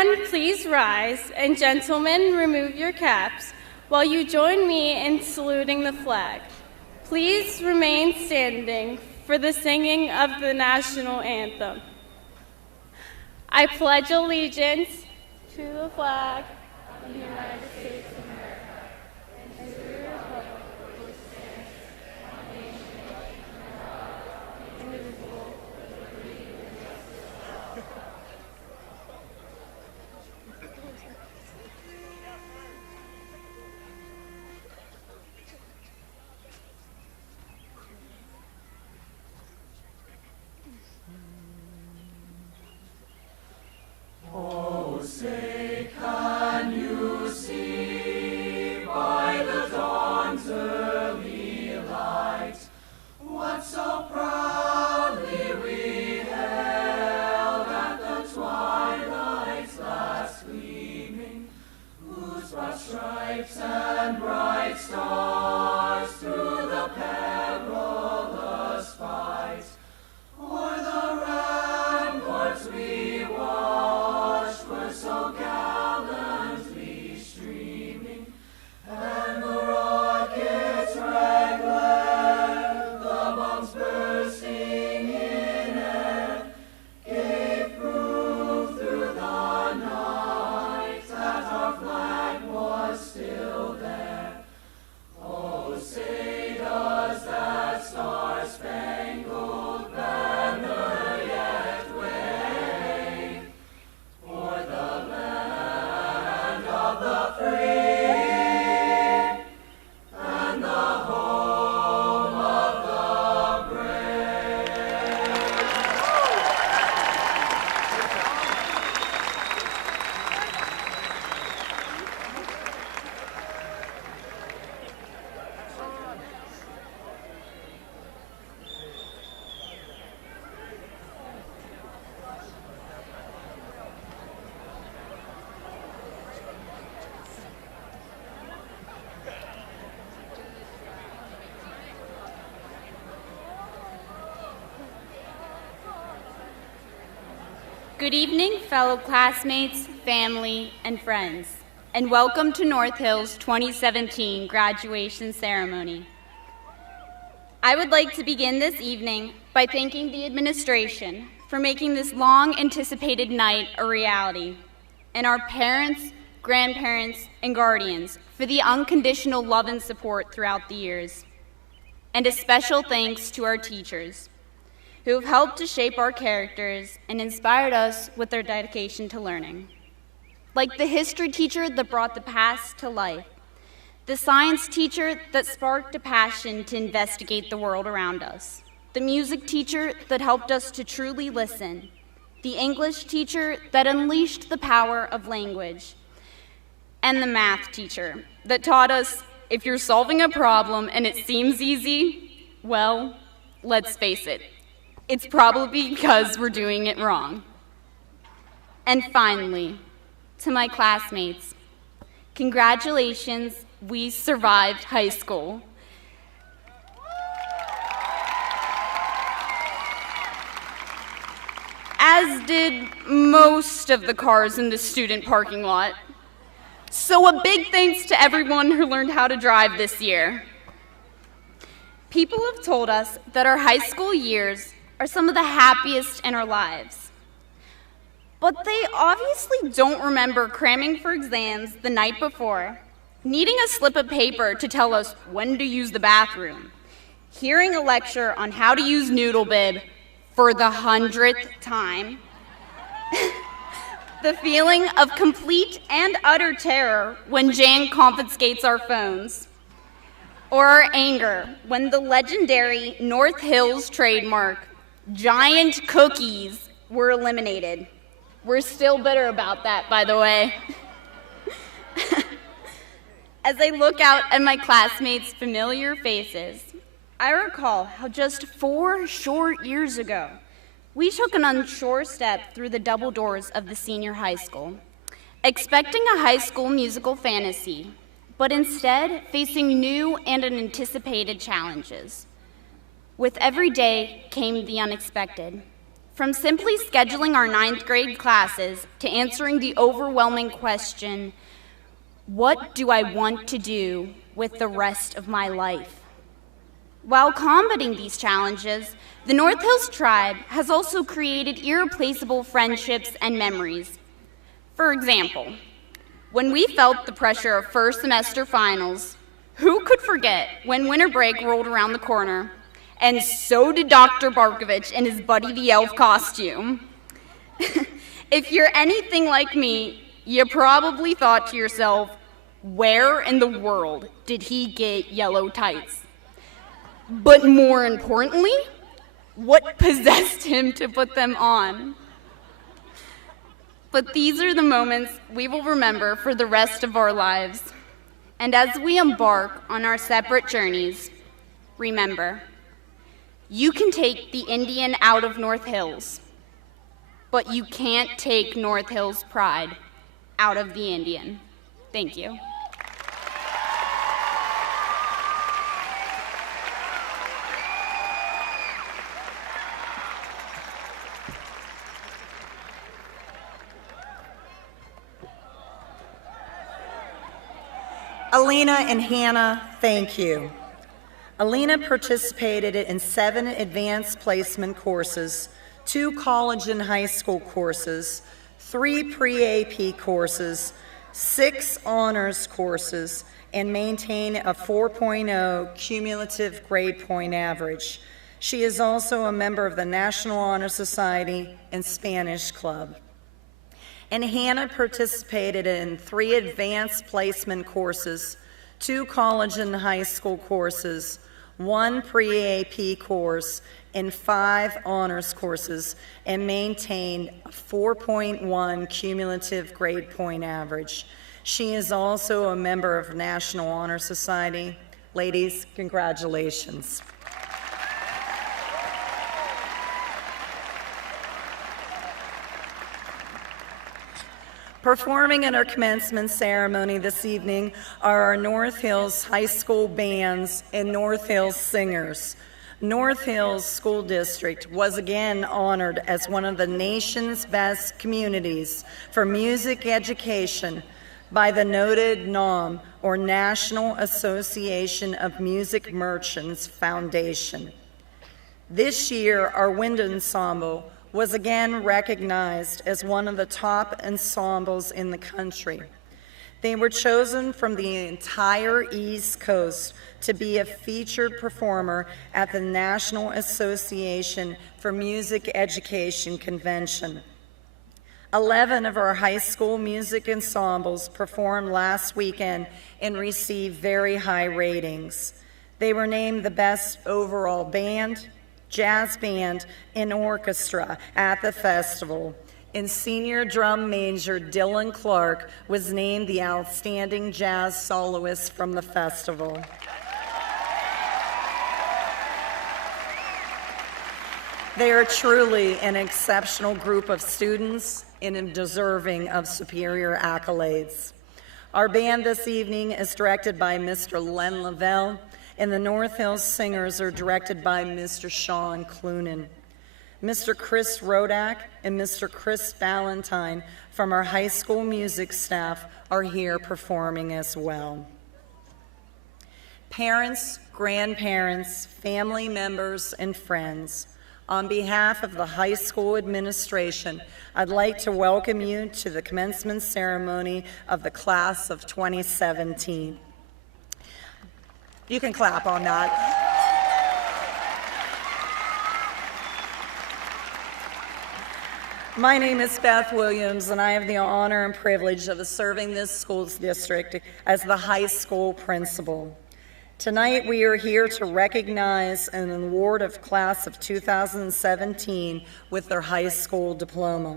everyone please rise, and gentlemen, remove your caps while you join me in saluting the flag. Please remain standing for the singing of the national anthem. I pledge allegiance to the flag of the United States of America and to the republic for which it stands, one nation, under God, indivisible, with liberty and justice for all. Oh, say, can you see by the dawn's early light what so proudly we hailed at the twilight's last gleaming, whose broad stripes and bright stars through the perilous fight o'er the ramparts we watched were so gallantly streaming, and the rockets' red glare, the bombs bursting in air, gave proof through the night that our flag was still there. Oh, say does that star-spangled banner yet wave o'er the land of the free and the home of the brave? Good evening, fellow classmates, family, and friends, and welcome to North Hill's 2017 graduation ceremony. I would like to begin this evening by thanking the administration for making this long-anticipated night a reality, and our parents, grandparents, and guardians for the unconditional love and support throughout the years. And a special thanks to our teachers, who have helped to shape our characters and inspired us with their dedication to learning. Like the history teacher that brought the past to life, the science teacher that sparked a passion to investigate the world around us, the music teacher that helped us to truly listen, the English teacher that unleashed the power of language, and the math teacher that taught us if you're solving a problem and it seems easy, well, let's face it, it's probably because we're doing it wrong. And finally, to my classmates, congratulations, we survived high school. As did most of the cars in the student parking lot. So a big thanks to everyone who learned how to drive this year. People have told us that our high school years are some of the happiest in our lives. But they obviously don't remember cramming for exams the night before, needing a slip of paper to tell us when to use the bathroom, hearing a lecture on how to use Noodle Bib for the 100th time, the feeling of complete and utter terror when Jan confiscates our phones, or our anger when the legendary North Hills trademark giant cookies were eliminated. We're still bitter about that, by the way. As I look out at my classmates' familiar faces, I recall how just 4 short years ago, we took an unsure step through the double doors of the senior high school, expecting a high school musical fantasy, but instead facing new and unanticipated challenges. With every day came the unexpected. From simply scheduling our 9th grade classes to answering the overwhelming question, what do I want to do with the rest of my life? While combating these challenges, the North Hills Tribe has also created irreplaceable friendships and memories. For example, when we felt the pressure of first semester finals, who could forget when winter break rolled around the corner? And so did Dr. Barkovich in his Buddy the Elf costume. If you're anything like me, you probably thought to yourself, where in the world did he get yellow tights? But more importantly, what possessed him to put them on? But these are the moments we will remember for the rest of our lives. And as we embark on our separate journeys, remember, you can take the Indian out of North Hills, but you can't take North Hills pride out of the Indian. Thank you. Allina and Hannah, thank you. Allina participated in 7 advanced placement courses, 2 college and high school courses, 3 pre-AP courses, 6 honors courses, and maintained a 4.0 cumulative grade point average. She is also a member of the National Honor Society and Spanish Club. And Hannah participated in 3 advanced placement courses, 2 college and high school courses, 1 pre-AP course, and 5 honors courses, and maintained a 4.1 cumulative grade point average. She is also a member of National Honor Society. Ladies, congratulations. Performing at our commencement ceremony this evening are our North Hills High School bands and North Hills singers. North Hills School District was again honored as one of the nation's best communities for music education by the noted NOM, or National Association of Music Merchants Foundation. This year, our wind ensemble was again recognized as one of the top ensembles in the country. They were chosen from the entire East Coast to be a featured performer at the National Association for Music Education Convention. 11 of our high school music ensembles performed last weekend and received very high ratings. They were named the best overall band, jazz band, and orchestra at the festival. And senior drum major Dylan Clark was named the outstanding jazz soloist from the festival. They are truly an exceptional group of students and deserving of superior accolades. Our band this evening is directed by Mr. Len Lavelle, and the North Hills Singers are directed by Mr. Sean Clunan. Mr. Chris Rodak and Mr. Chris Valentine from our high school music staff are here performing as well. Parents, grandparents, family members, and friends, on behalf of the high school administration, I'd like to welcome you to the commencement ceremony of the class of 2017. You can clap on that. My name is Beth Williams, and I have the honor and privilege of serving this school district as the high school principal. Tonight, we are here to recognize an award of class of 2017 with their high school diploma.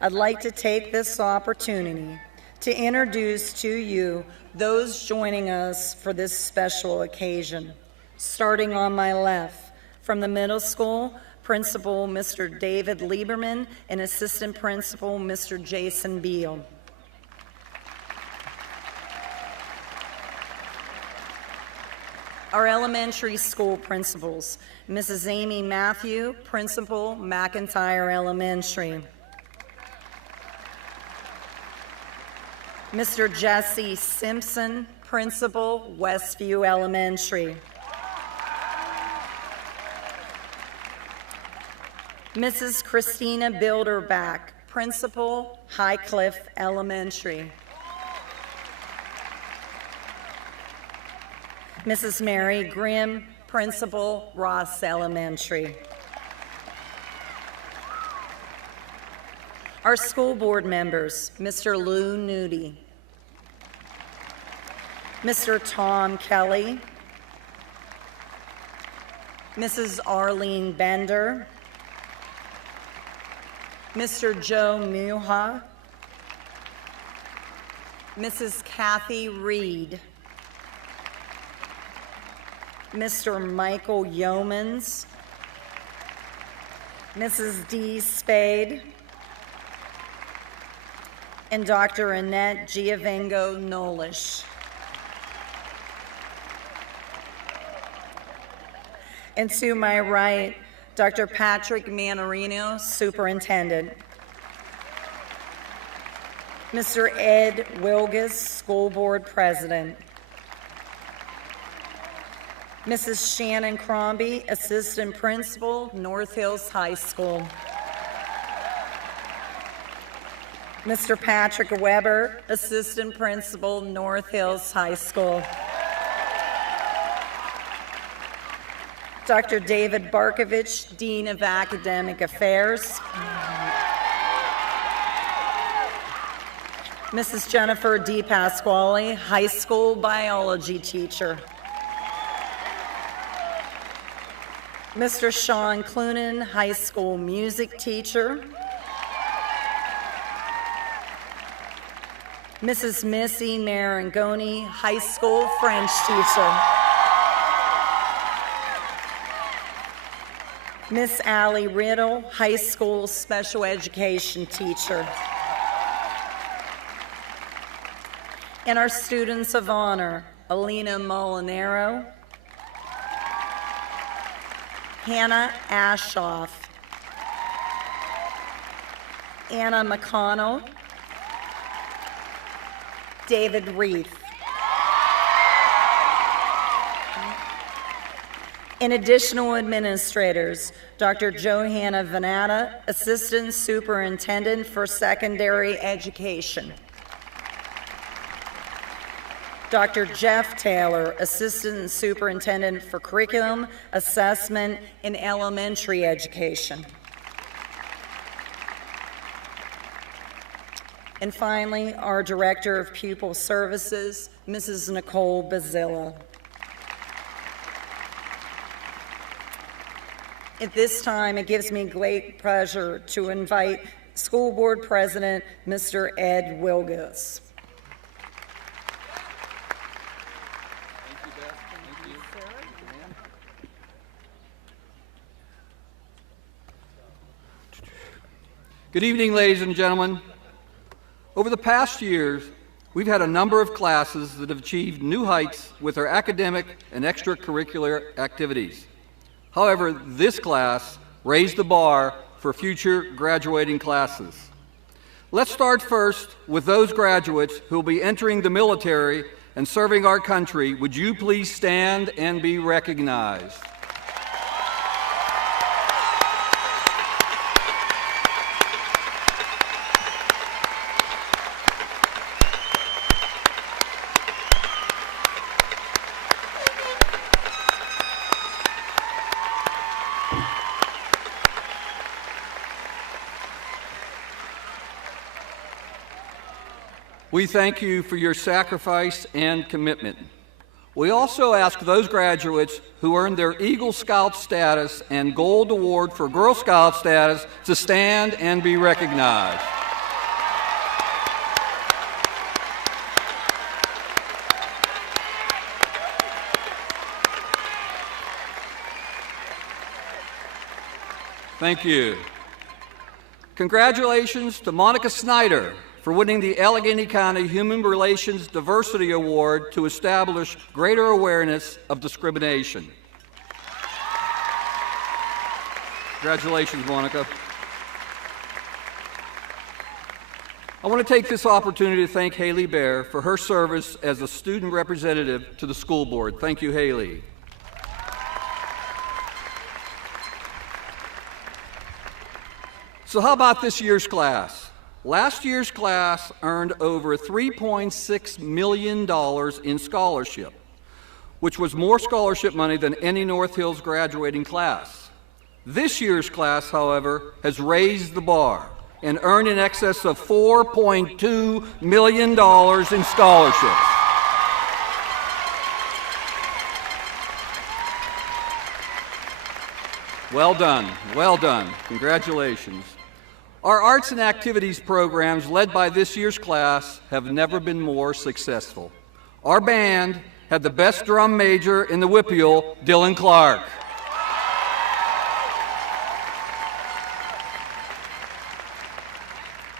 I'd like to take this opportunity to introduce to you those joining us for this special occasion. Starting on my left, from the middle school, Principal Mr. David Lieberman and Assistant Principal Mr. Jason Beal. Our elementary school principals, Mrs. Amy Matthew, Principal, McIntyre Elementary. Mr. Jesse Simpson, Principal, Westview Elementary. Mrs. Christina Bilderbach, Principal, Highcliffe Elementary. Mrs. Mary Grimm, Principal, Ross Elementary. Our school board members, Mr. Lou Nudie, Mr. Tom Kelly, Mrs. Arlene Bender, Mr. Joe Muha, Mrs. Kathy Reed, Mr. Michael Yeomans, Mrs. Dee Spade, and Dr. Annette Giovango Nolish. And to my right, Dr. Patrick Manarino, Superintendent. Mr. Ed Wilgus, School Board President. Mrs. Shannon Crombie, Assistant Principal, North Hills High School. Mr. Patrick Weber, Assistant Principal, North Hills High School. Dr. David Barkovich, Dean of Academic Affairs. Mrs. Jennifer D. Pasquale, High School Biology Teacher. Mr. Sean Clunan, High School Music Teacher. Mrs. Missy Marangoni, High School French Teacher. Miss Allie Riddle, High School Special Education Teacher. And our students of honor, Allina Molinaro, Hannah Ashoff, Anna McConnell, David Reith. And additional administrators, Dr. Johanna Venata, Assistant Superintendent for Secondary Education. Dr. Jeff Taylor, Assistant Superintendent for Curriculum, Assessment, and Elementary Education. And finally, our Director of Pupil Services, Mrs. Nicole Bazilla. At this time, it gives me great pleasure to invite School Board President, Mr. Ed Wilgus. Good evening, ladies and gentlemen. Over the past years, we've had a number of classes that have achieved new heights with their academic and extracurricular activities. However, this class raised the bar for future graduating classes. Let's start first with those graduates who will be entering the military and serving our country. Would you please stand and be recognized? We thank you for your sacrifice and commitment. We also ask those graduates who earned their Eagle Scout status and Gold Award for Girl Scout status to stand and be recognized. Thank you. Congratulations to Monica Snyder for winning the Allegheny County Human Relations Diversity Award to establish greater awareness of discrimination. Congratulations, Monica. I want to take this opportunity to thank Haley Bear for her service as a student representative to the school board. Thank you, Haley. So how about this year's class? Last year's class earned over $3.6 million in scholarship, which was more scholarship money than any North Hills graduating class. This year's class, however, has raised the bar and earned in excess of $4.2 million in scholarships. Well done, well done. Congratulations. Our arts and activities programs led by this year's class have never been more successful. Our band had the best drum major in the WPIAL, Dylan Clark.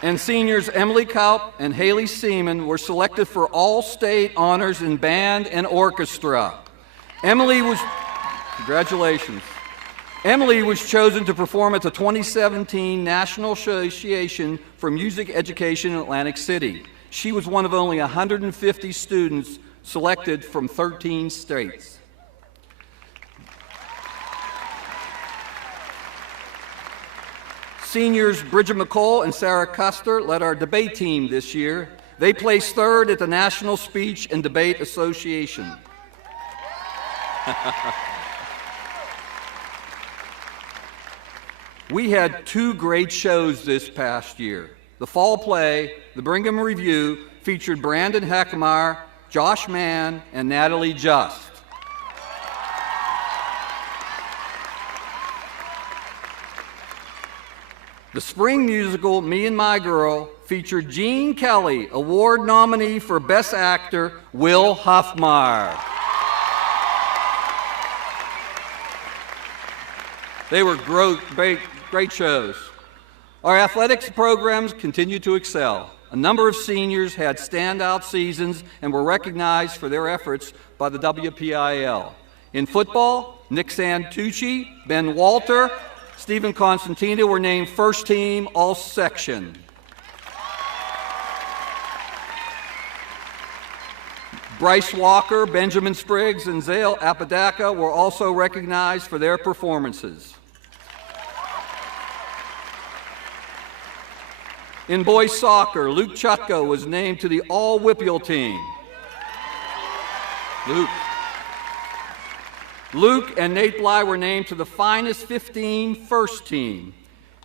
And seniors Emily Kaup and Haley Seaman were selected for All-State honors in band and orchestra. Congratulations. Emily was chosen to perform at the 2017 National Association for Music Education in Atlantic City. She was one of only 150 students selected from 13 states. Seniors Bridget McCall and Sarah Custer led our debate team this year. They placed third at the National Speech and Debate Association. We had two great shows this past year. The fall play, the Brigham Review, featured Brandon Heckmeyer, Josh Mann, and Natalie Just. The spring musical, Me and My Girl, featured Gene Kelly, award nominee for Best Actor, Will Huffmeyer. They were great shows. Our athletics programs continue to excel. A number of seniors had standout seasons and were recognized for their efforts by the WPIAL. In football, Nick Santucci, Ben Walter, Stephen Constantino were named first team all-section. Bryce Walker, Benjamin Spriggs, and Zale Apodaca were also recognized for their performances. In boys soccer, Luke Chutko was named to the all-WPIAL team. Luke and Nate Bly were named to the finest 15 first team.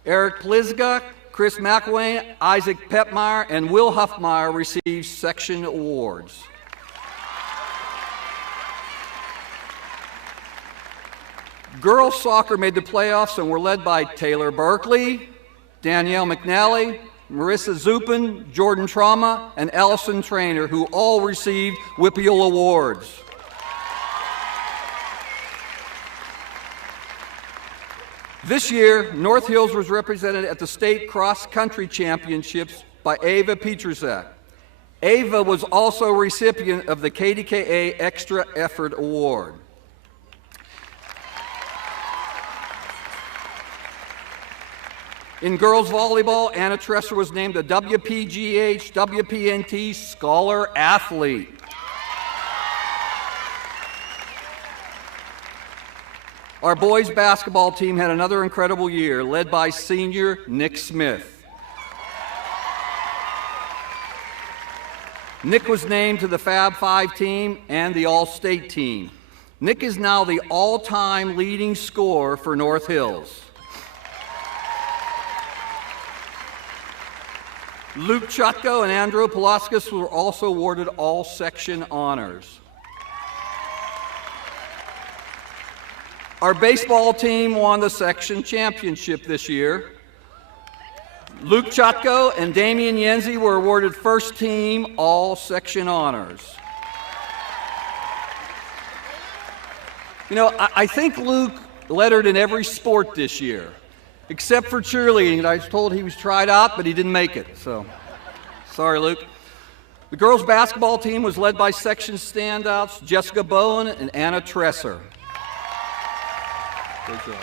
Eric Plizga, Chris McElwain, Isaac Petmeyer, and Will Huffmeyer received section awards. Girls soccer made the playoffs and were led by Taylor Berkeley, Danielle McNally, Marissa Zupin, Jordan Trauma, and Allison Trainer, who all received WPIAL awards. This year, North Hills was represented at the state cross-country championships by Ava Petrusek. Ava was also a recipient of the KDKA Extra Effort Award. In girls volleyball, Anna Tresser was named a WPGH WPNT Scholar Athlete. Our boys basketball team had another incredible year, led by senior Nick Smith. Nick was named to the Fab Five team and the All-State team. Nick is now the all-time leading scorer for North Hills. Luke Chutko and Andrew Polaskis were also awarded all-section honors. Our baseball team won the section championship this year. Luke Chutko and Damian Yenzi were awarded first team all-section honors. You know, I think Luke lettered in every sport this year, except for cheerleading. I was told he was tried out, but he didn't make it. So Sorry, Luke. The girls' basketball team was led by section standouts Jessica Bowen and Anna Tresser. Great job.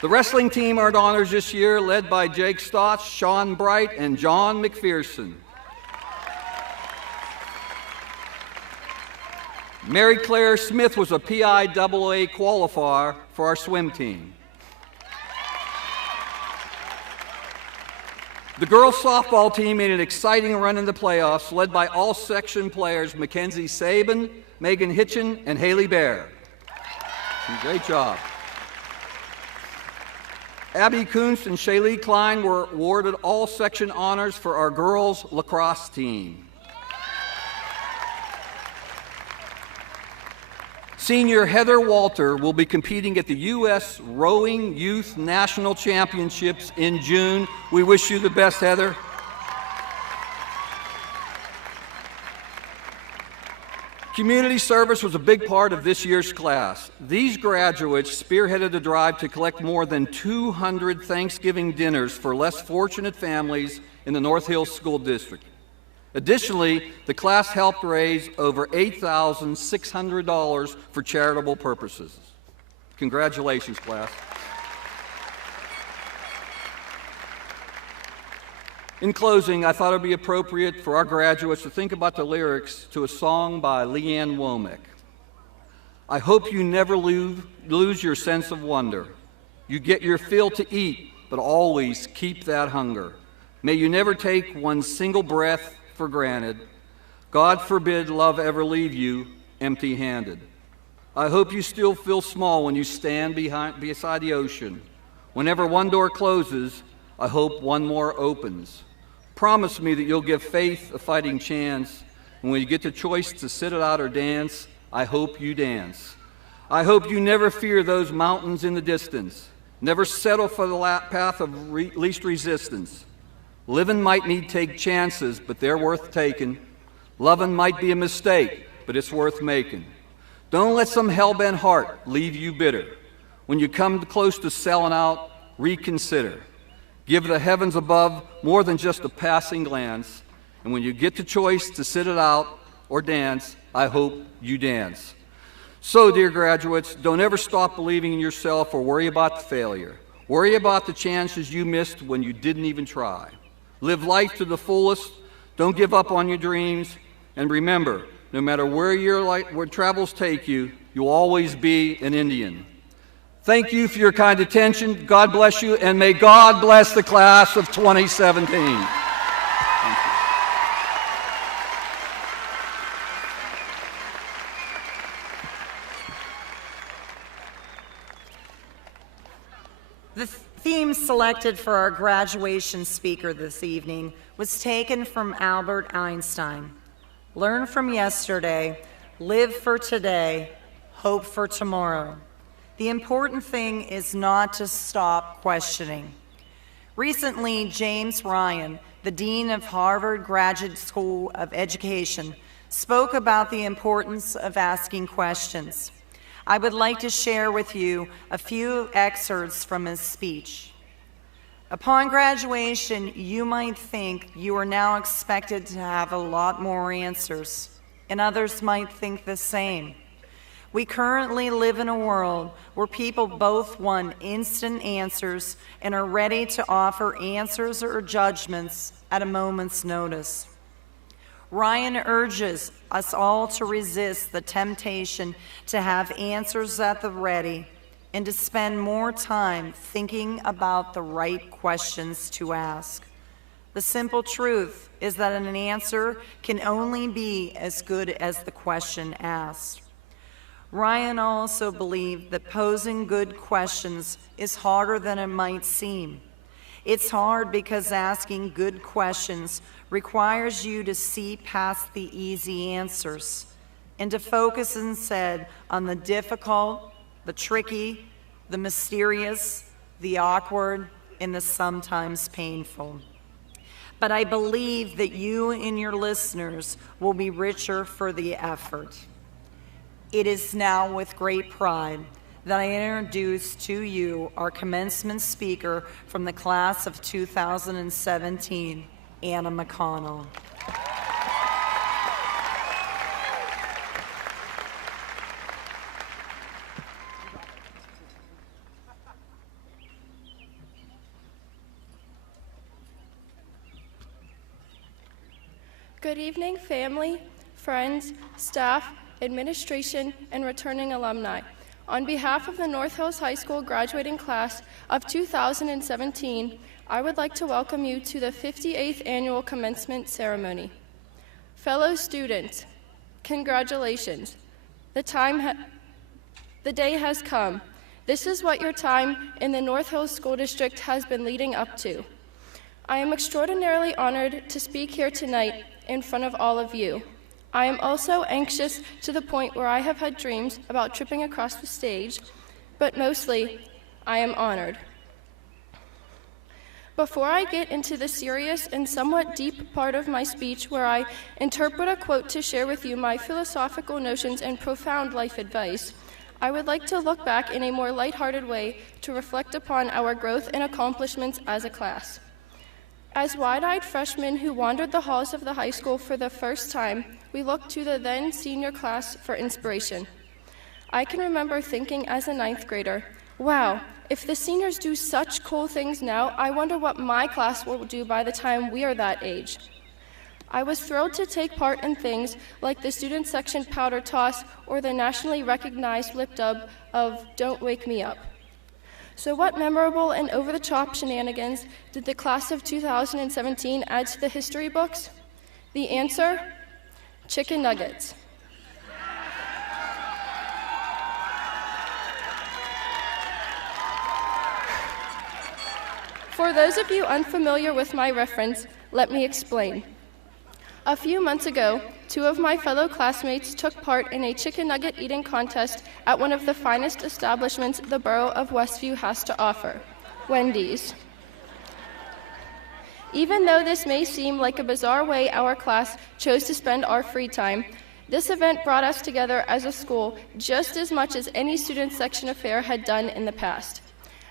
The wrestling team earned honors this year, led by Jake Stotts, Sean Bright, and John McPherson. Mary Claire Smith was a PIAA qualifier for our swim team. The girls' softball team made an exciting run in the playoffs, led by all-section players Mackenzie Sabin, Megan Hitchen, and Haley Bear. Great job. Abby Kuntz and Shaylee Klein were awarded all-section honors for our girls' lacrosse team. Senior Heather Walter will be competing at the U.S. Rowing Youth National Championships in June. We wish you the best, Heather. Community service was a big part of this year's class. These graduates spearheaded a drive to collect more than 200 Thanksgiving dinners for less fortunate families in the North Hills School District. Additionally, the class helped raise over $8,600 for charitable purposes. Congratulations, class. In closing, I thought it would be appropriate for our graduates to think about the lyrics to a song by Leanne Womack. I hope you never lose your sense of wonder. You get your fill to eat, but always keep that hunger. May you never take one single breath for granted. God forbid love ever leave you empty-handed. I hope you still feel small when you stand beside the ocean. Whenever one door closes, I hope one more opens. Promise me that you'll give faith a fighting chance, and when you get the choice to sit it out or dance, I hope you dance. I hope you never fear those mountains in the distance. Never settle for the path of least resistance. Living might need take chances, but they're worth taking. Loving might be a mistake, but it's worth making. Don't let some hell-bent heart leave you bitter. When you come close to selling out, reconsider. Give the heavens above more than just a passing glance. And when you get the choice to sit it out or dance, I hope you dance. So, dear graduates, don't ever stop believing in yourself or worry about the failure. Worry about the chances you missed when you didn't even try. Live life to the fullest. Don't give up on your dreams. And remember, no matter where travels take you, you'll always be an Indian. Thank you for your kind attention. God bless you, and may God bless the class of 2017. Thank you. The theme selected for our graduation speaker this evening was taken from Albert Einstein. Learn from yesterday, live for today, hope for tomorrow. The important thing is not to stop questioning. Recently, James Ryan, the Dean of Harvard Graduate School of Education, spoke about the importance of asking questions. I would like to share with you a few excerpts from his speech. Upon graduation, you might think you are now expected to have a lot more answers, and others might think the same. We currently live in a world where people both want instant answers and are ready to offer answers or judgments at a moment's notice. Ryan urges us all to resist the temptation to have answers at the ready and to spend more time thinking about the right questions to ask. The simple truth is that an answer can only be as good as the question asked. Ryan also believed that posing good questions is harder than it might seem. It's hard because asking good questions requires you to see past the easy answers and to focus instead on the difficult, the tricky, the mysterious, the awkward, and the sometimes painful. But I believe that you and your listeners will be richer for the effort. It is now with great pride that I introduce to you our commencement speaker from the class of 2017, Anna McConnell. Good evening, family, friends, staff, administration, and returning alumni. On behalf of the North Hills High School graduating class of 2017, I would like to welcome you to the 58th annual commencement ceremony. Fellow students, congratulations. The day has come. This is what your time in the North Hills School District has been leading up to. I am extraordinarily honored to speak here tonight in front of all of you. I am also anxious to the point where I have had dreams about tripping across the stage, but mostly, I am honored. Before I get into the serious and somewhat deep part of my speech where I interpret a quote to share with you my philosophical notions and profound life advice, I would like to look back in a more lighthearted way to reflect upon our growth and accomplishments as a class. As wide-eyed freshmen who wandered the halls of the high school for the first time, we looked to the then senior class for inspiration. I can remember thinking as a 9th grader, wow, if the seniors do such cool things now, I wonder what my class will do by the time we are that age. I was thrilled to take part in things like the student section powder toss or the nationally recognized lip dub of Don't Wake Me Up. So what memorable and over-the-top shenanigans did the class of 2017 add to the history books? The answer? Chicken nuggets. For those of you unfamiliar with my reference, let me explain. A few months ago, 2 of my fellow classmates took part in a chicken nugget eating contest at one of the finest establishments the borough of Westview has to offer, Wendy's. Even though this may seem like a bizarre way our class chose to spend our free time, this event brought us together as a school just as much as any student section affair had done in the past.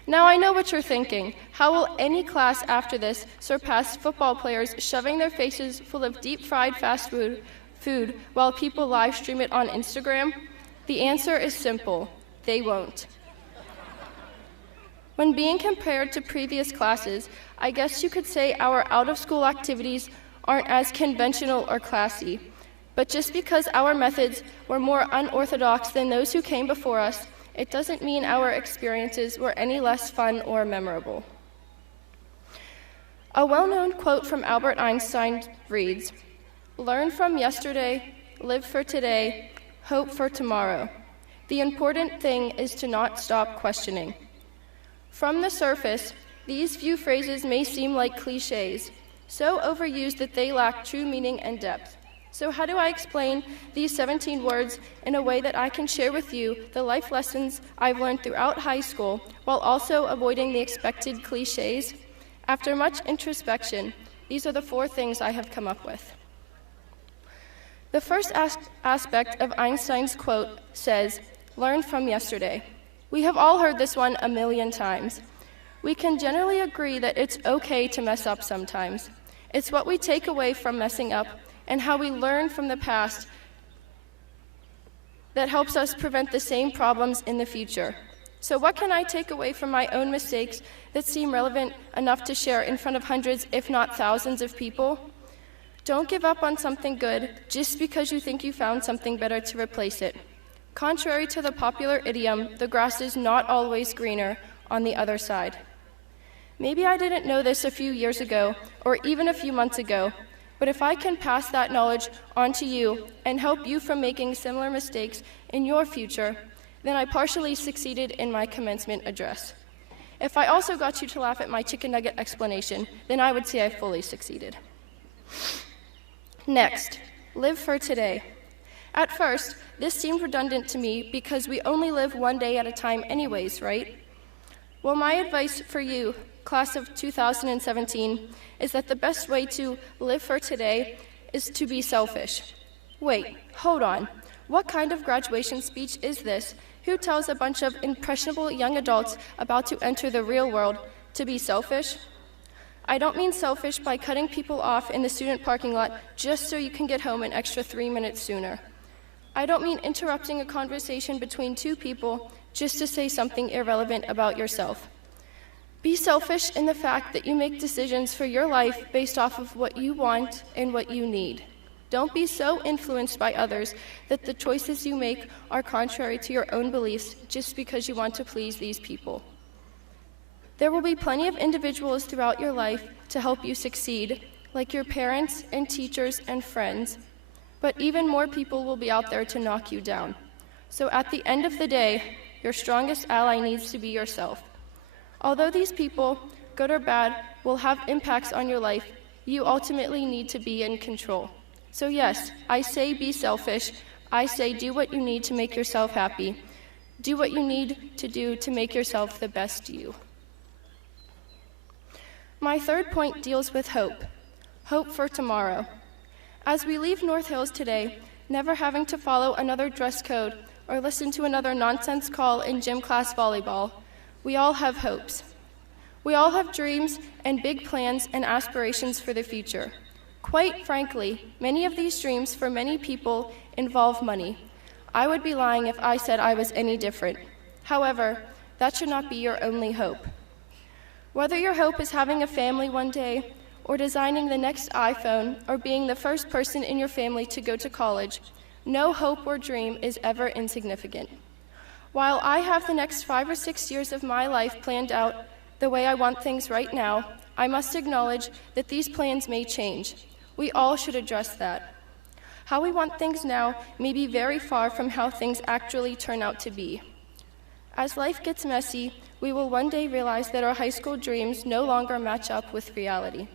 Now I know what you're thinking. How will any class after this surpass football players shoving their faces full of deep-fried fast food while people live stream it on Instagram? The answer is simple. They won't. When being compared to previous classes, I guess you could say our out-of-school activities aren't as conventional or classy. But just because our methods were more unorthodox than those who came before us, it doesn't mean our experiences were any less fun or memorable. A well-known quote from Albert Einstein reads, "Learn from yesterday, live for today, hope for tomorrow. The important thing is to not stop questioning." From the surface, these few phrases may seem like cliches, so overused that they lack true meaning and depth. So how do I explain these 17 words in a way that I can share with you the life lessons I've learned throughout high school while also avoiding the expected cliches? After much introspection, these are the 4 things I have come up with. The first aspect of Einstein's quote says, "Learn from yesterday." We have all heard this one a million times. We can generally agree that it's okay to mess up sometimes. It's what we take away from messing up and how we learn from the past that helps us prevent the same problems in the future. So what can I take away from my own mistakes that seem relevant enough to share in front of hundreds, if not thousands of people? Don't give up on something good just because you think you found something better to replace it. Contrary to the popular idiom, the grass is not always greener on the other side. Maybe I didn't know this a few years ago, or even a few months ago, but if I can pass that knowledge on to you and help you from making similar mistakes in your future, then I partially succeeded in my commencement address. If I also got you to laugh at my chicken nugget explanation, then I would say I fully succeeded. Next, live for today. At first, this seemed redundant to me because we only live one day at a time anyways, right? Well, my advice for you, class of 2017, is that the best way to live for today is to be selfish. Wait, hold on. What kind of graduation speech is this? Who tells a bunch of impressionable young adults about to enter the real world to be selfish? I don't mean selfish by cutting people off in the student parking lot just so you can get home an extra 3 minutes sooner. I don't mean interrupting a conversation between two people just to say something irrelevant about yourself. Be selfish in the fact that you make decisions for your life based off of what you want and what you need. Don't be so influenced by others that the choices you make are contrary to your own beliefs just because you want to please these people. There will be plenty of individuals throughout your life to help you succeed, like your parents and teachers and friends, but even more people will be out there to knock you down. So at the end of the day, your strongest ally needs to be yourself. Although these people, good or bad, will have impacts on your life, you ultimately need to be in control. So yes, I say be selfish. I say do what you need to make yourself happy. Do what you need to do to make yourself the best you. My third point deals with hope. Hope for tomorrow. As we leave North Hills today, never having to follow another dress code or listen to another nonsense call in gym class volleyball, we all have hopes. We all have dreams and big plans and aspirations for the future. Quite frankly, many of these dreams for many people involve money. I would be lying if I said I was any different. However, that should not be your only hope. Whether your hope is having a family one day, or designing the next iPhone, or being the first person in your family to go to college, no hope or dream is ever insignificant. While I have the next 5 or 6 years of my life planned out the way I want things right now, I must acknowledge that these plans may change. We all should address that. How we want things now may be very far from how things actually turn out to be. As life gets messy, we will one day realize that our high school dreams no longer match up with reality.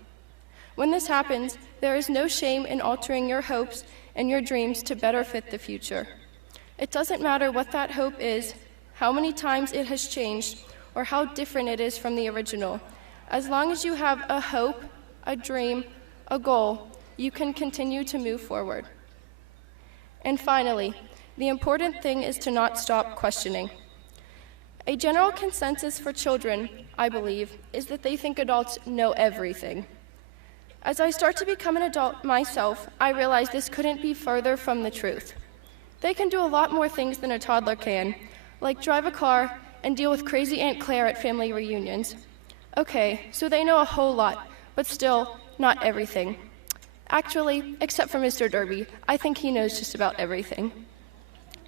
When this happens, there is no shame in altering your hopes and your dreams to better fit the future. It doesn't matter what that hope is, how many times it has changed, or how different it is from the original. As long as you have a hope, a dream, a goal, you can continue to move forward. And finally, the important thing is to not stop questioning. A general consensus for children, I believe, is that they think adults know everything. As I start to become an adult myself, I realize this couldn't be further from the truth. They can do a lot more things than a toddler can, like drive a car and deal with crazy Aunt Claire at family reunions. Okay, so they know a whole lot, but still, not everything. Actually, except for Mr. Derby, I think he knows just about everything.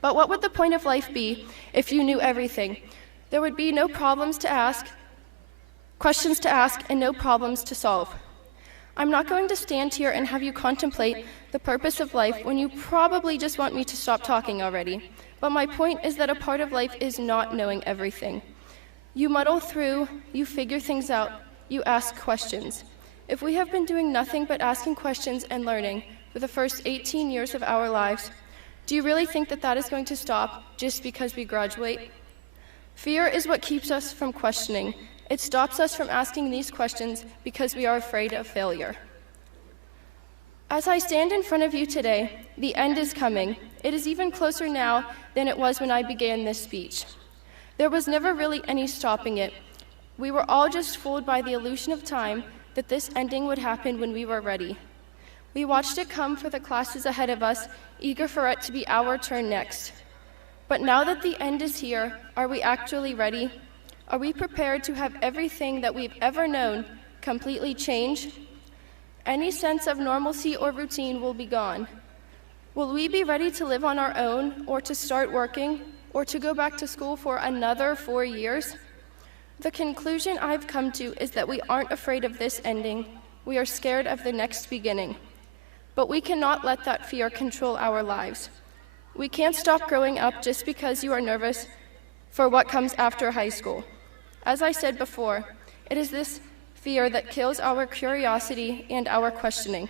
But what would the point of life be if you knew everything? There would be no problems to ask, questions to ask, and no problems to solve. I'm not going to stand here and have you contemplate the purpose of life when you probably just want me to stop talking already. But my point is that a part of life is not knowing everything. You muddle through, you figure things out, you ask questions. If we have been doing nothing but asking questions and learning for the first 18 years of our lives, do you really think that that is going to stop just because we graduate? Fear is what keeps us from questioning. It stops us from asking these questions because we are afraid of failure. As I stand in front of you today, the end is coming. It is even closer now than it was when I began this speech. There was never really any stopping it. We were all just fooled by the illusion of time that this ending would happen when we were ready. We watched it come for the classes ahead of us, eager for it to be our turn next. But now that the end is here, are we actually ready? Are we prepared to have everything that we've ever known completely change? Any sense of normalcy or routine will be gone. Will we be ready to live on our own, or to start working, or to go back to school for another 4 years? The conclusion I've come to is that we aren't afraid of this ending. We are scared of the next beginning. But we cannot let that fear control our lives. We can't stop growing up just because you are nervous for what comes after high school. As I said before, it is this fear that kills our curiosity and our questioning.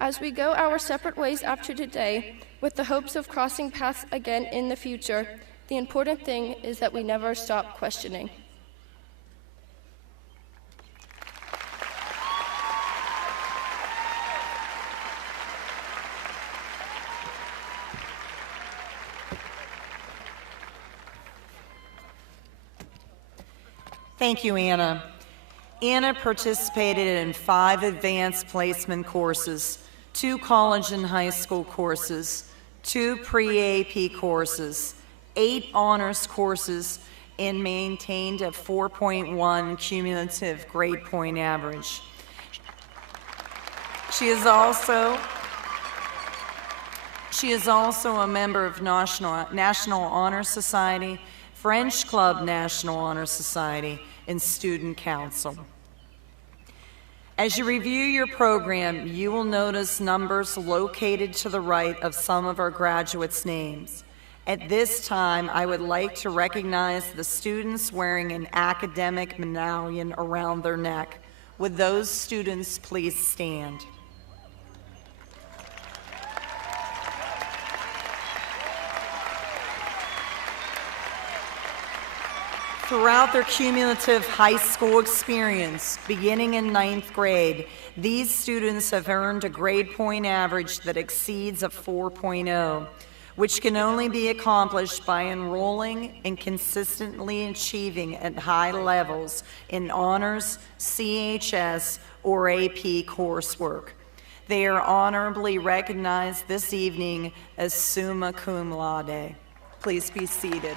As we go our separate ways after today, with the hopes of crossing paths again in the future, the important thing is that we never stop questioning. Thank you, Anna. Anna participated in 5 advanced placement courses, 2 college and high school courses, 2 pre-AP courses, 8 honors courses, and maintained a 4.1 cumulative grade point average. She is also a member of National Honor Society, French Club National Honor Society, and Student Council. As you review your program, you will notice numbers located to the right of some of our graduates' names. At this time, I would like to recognize the students wearing an academic medallion around their neck. Would those students please stand? Throughout their cumulative high school experience, beginning in 9th grade, these students have earned a grade point average that exceeds a 4.0, which can only be accomplished by enrolling and consistently achieving at high levels in honors, CHS, or AP coursework. They are honorably recognized this evening as summa cum laude. Please be seated.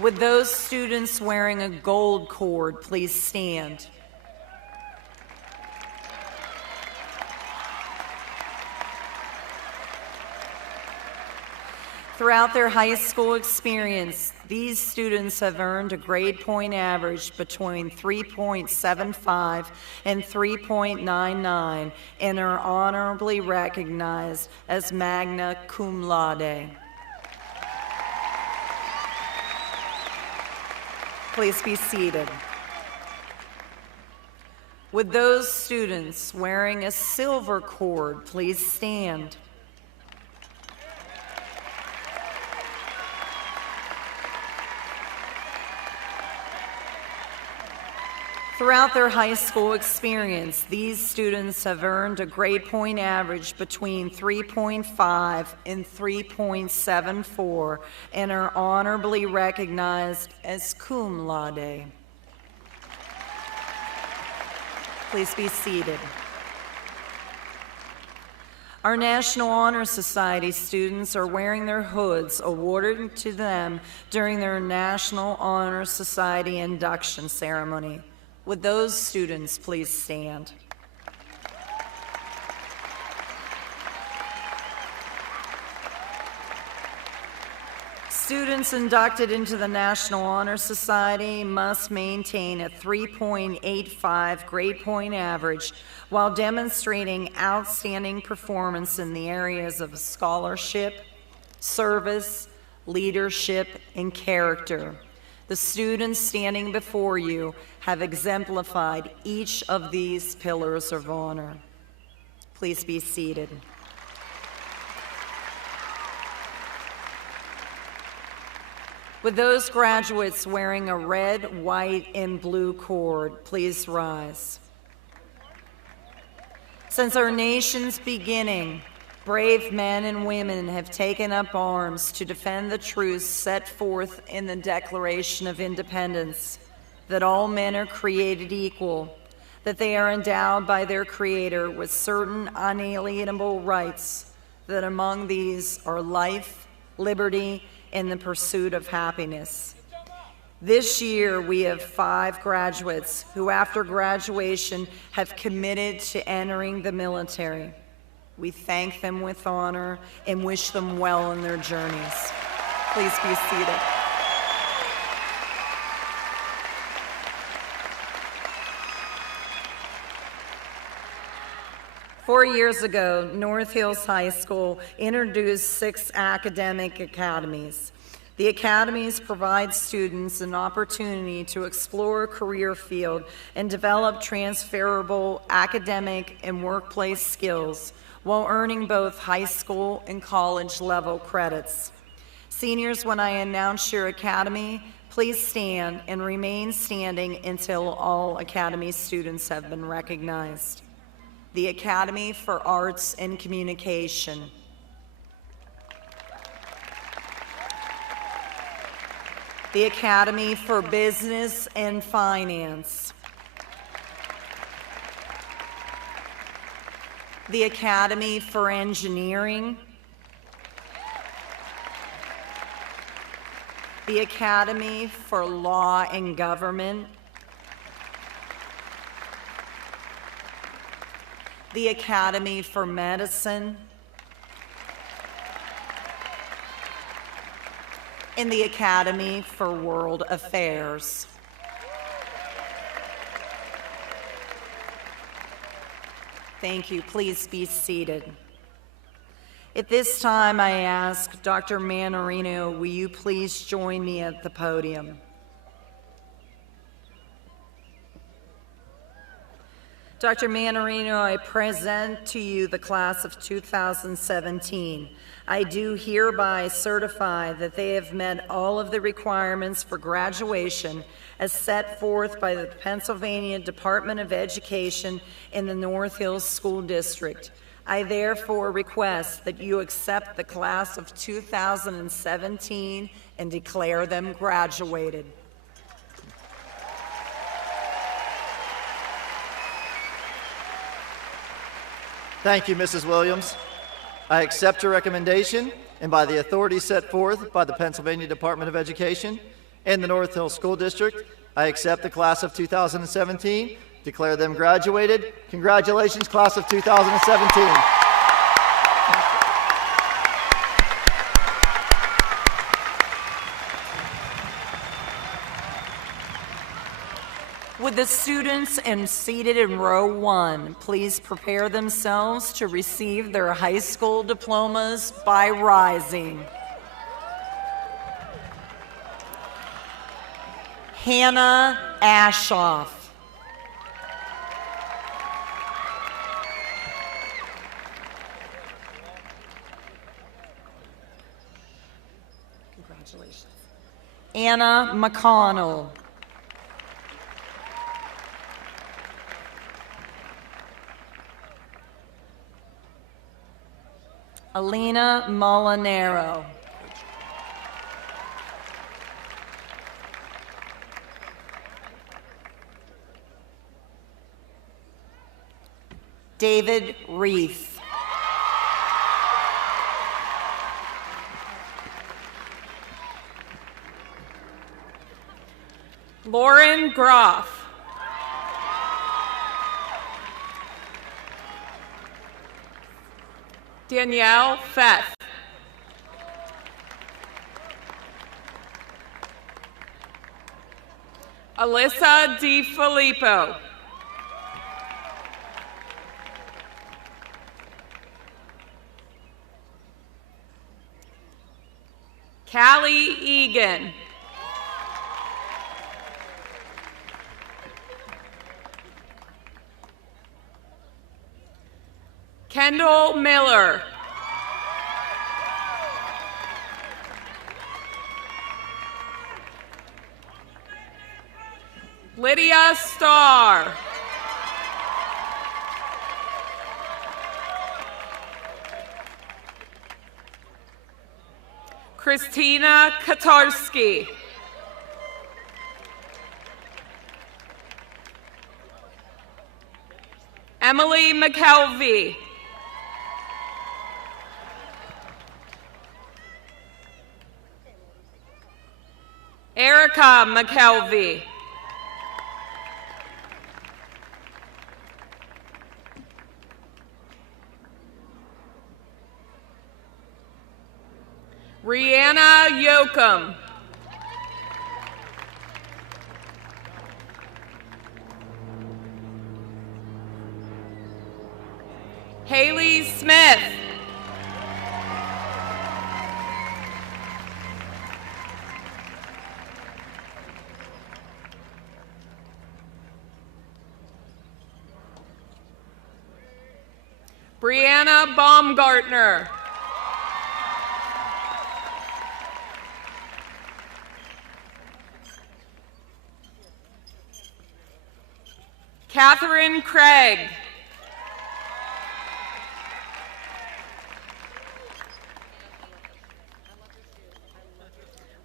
Would those students wearing a gold cord please stand? Throughout their high school experience, these students have earned a grade point average between 3.75 and 3.99 and are honorably recognized as magna cum laude. Please be seated. Would those students wearing a silver cord please stand? Throughout their high school experience, these students have earned a grade point average between 3.5 and 3.74 and are honorably recognized as cum laude. Please be seated. Our National Honor Society students are wearing their hoods awarded to them during their National Honor Society induction ceremony. Would those students please stand? Students inducted into the National Honor Society must maintain a 3.85 grade point average while demonstrating outstanding performance in the areas of scholarship, service, leadership, and character. The students standing before you have exemplified each of these pillars of honor. Please be seated. Would those graduates wearing a red, white, and blue cord please rise? Since our nation's beginning, brave men and women have taken up arms to defend the truths set forth in the Declaration of Independence, that all men are created equal, that they are endowed by their Creator with certain unalienable rights, that among these are life, liberty, and the pursuit of happiness. This year, we have 5 graduates who, after graduation, have committed to entering the military. We thank them with honor and wish them well in their journeys. Please be seated. Four years ago, North Hills High School introduced 6 academic academies. The academies provide students an opportunity to explore a career field and develop transferable academic and workplace skills while earning both high school and college level credits. Seniors, when I announce your academy, please stand and remain standing until all academy students have been recognized. The Academy for Arts and Communication. the Academy for Business and Finance, the Academy for Engineering, the Academy for Law and Government, the Academy for Medicine, and the Academy for World Affairs. Thank you. Please be seated. At this time, I ask Dr. Martorelli, will you please join me at the podium? Dr. Martorelli, I present to you the class of 2017. I do hereby certify that they have met all of the requirements for graduation as set forth by the Pennsylvania Department of Education in the North Hills School District. I therefore request that you accept the class of 2017 and declare them graduated. Thank you, Mrs. Williams. I accept your recommendation, and by the authority set forth by the Pennsylvania Department of Education and the North Hills School District, I accept the class of 2017, declare them graduated. Congratulations, class of 2017. Would the students seated in row 1 please prepare themselves to receive their high school diplomas by rising? Hannah Ashoff. Congratulations. Anna McConnell. Allina Molinaro. David Reith. Lauren Groff. Danielle Feth. Alyssa DiFilippo. Callie Egan. Kendall Miller. Lydia Starr. Christina Katarski. Emily McKelvey. Erica McKelvey. Rihanna Yoakum. Haley Smith. Brianna Baumgartner. Catherine Craig.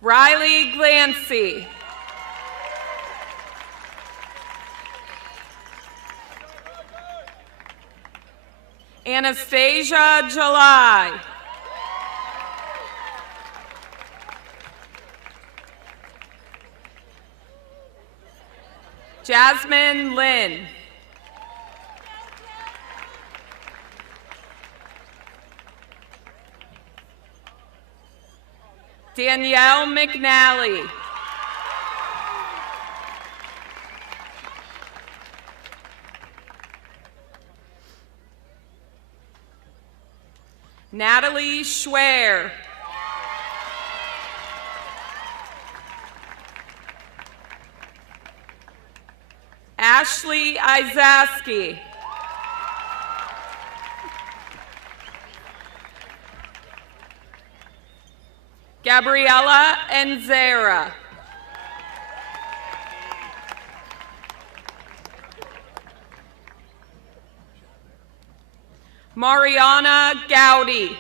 Riley Glancy. Anastasia July. Jasmine Lynn. Danielle McNally. Natalie Schwer. Ashley Izaski. Gabriella Enzera. Mariana Gowdy.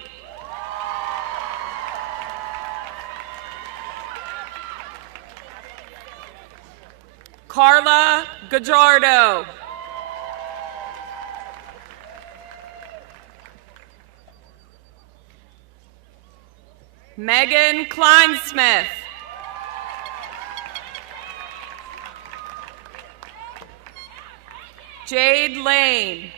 Carla Gajardo. Megan Kleinsmith. Jade Lane.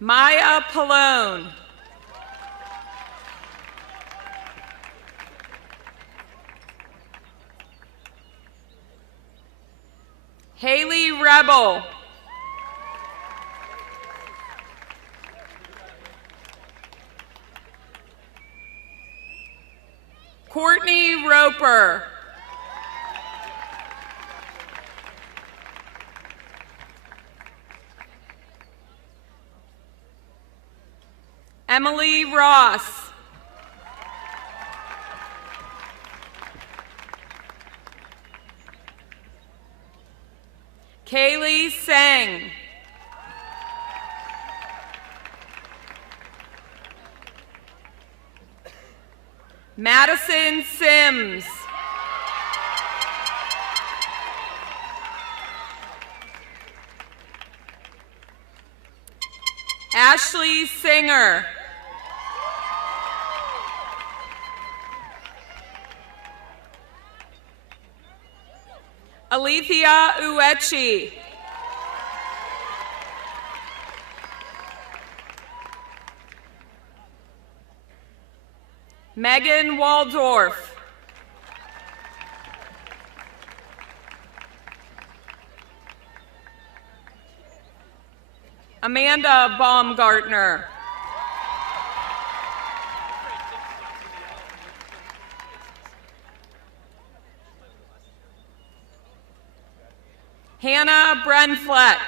Maya Pallone. Haley Rebel. Courtney Roper. Emily Ross. Kaylee Seng. Madison Sims. Ashley Singer. Alethea Uechi. Megan Waldorf. Amanda Baumgartner. Hannah Brenfleck.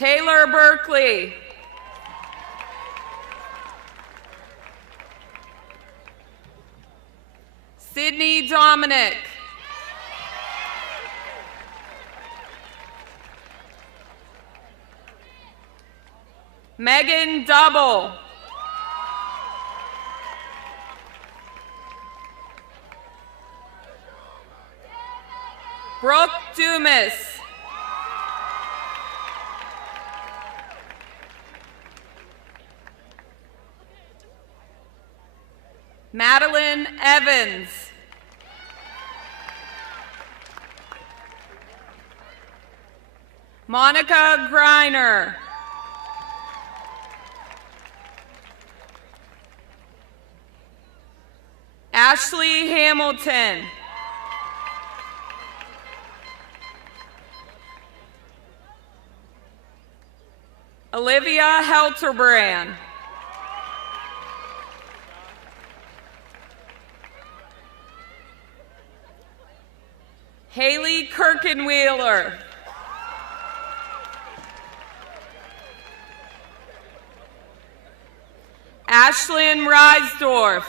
Taylor Berkeley. Sydney Dominic. Megan Double. Brooke Dumas. Madeline Evans. Monica Greiner. Ashley Hamilton. Olivia Helterbrand. Haley Kirkenwheeler. Ashlyn Reisdorf.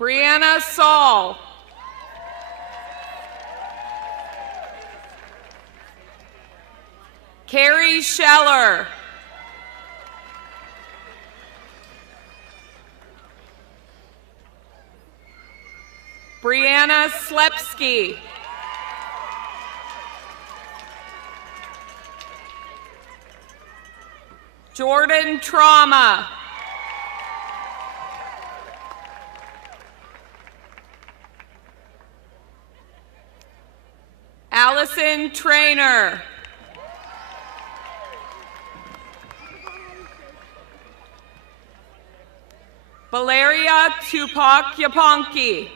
Brianna Saul. Carrie Scheller. Brianna Slepsky. Jordan Trauma. Allison Trainer. Valeria Tupac Yaponki.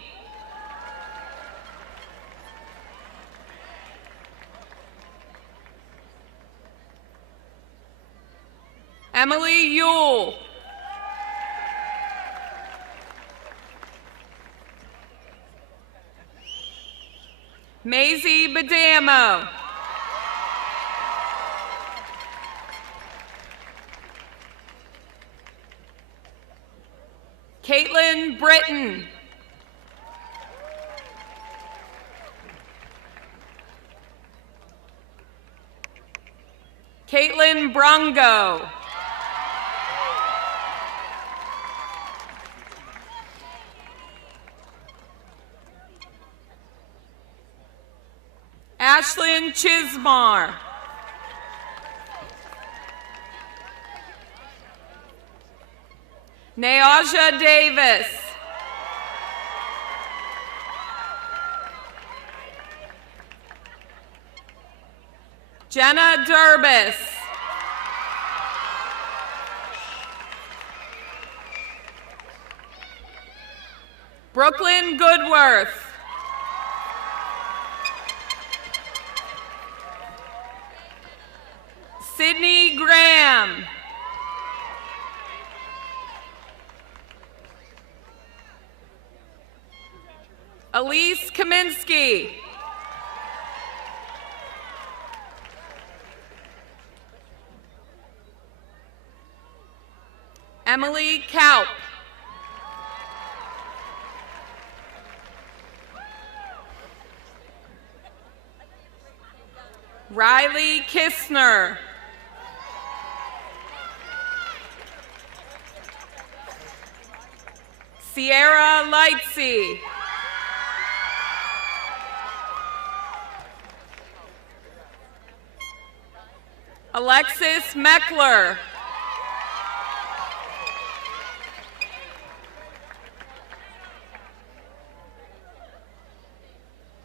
Emily Yule. Maisie Badamo. Caitlin Britton. Caitlin Brungo. Ashlyn Chismar. Neaja Davis. Jenna Durbis. Brooklyn Goodworth. Sydney Graham. Elise Kaminsky. Emily Kaup. Riley Kistner. Sierra Lightsey. Alexis Meckler.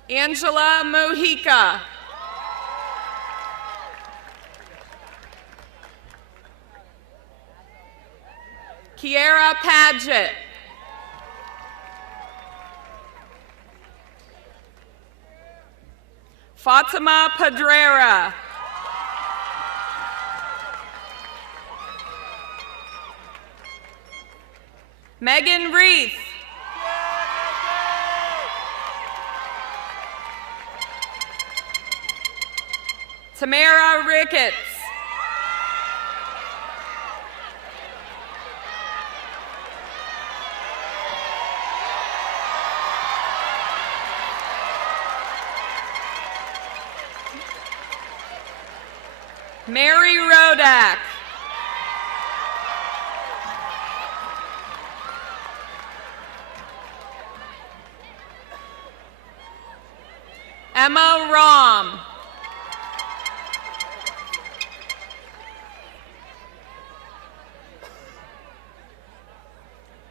Angela Mojica. Kiera Padgett. Fatima Pedrera. Megan Reith. Tamara Ricketts. Mary Rodak. Emma Rom.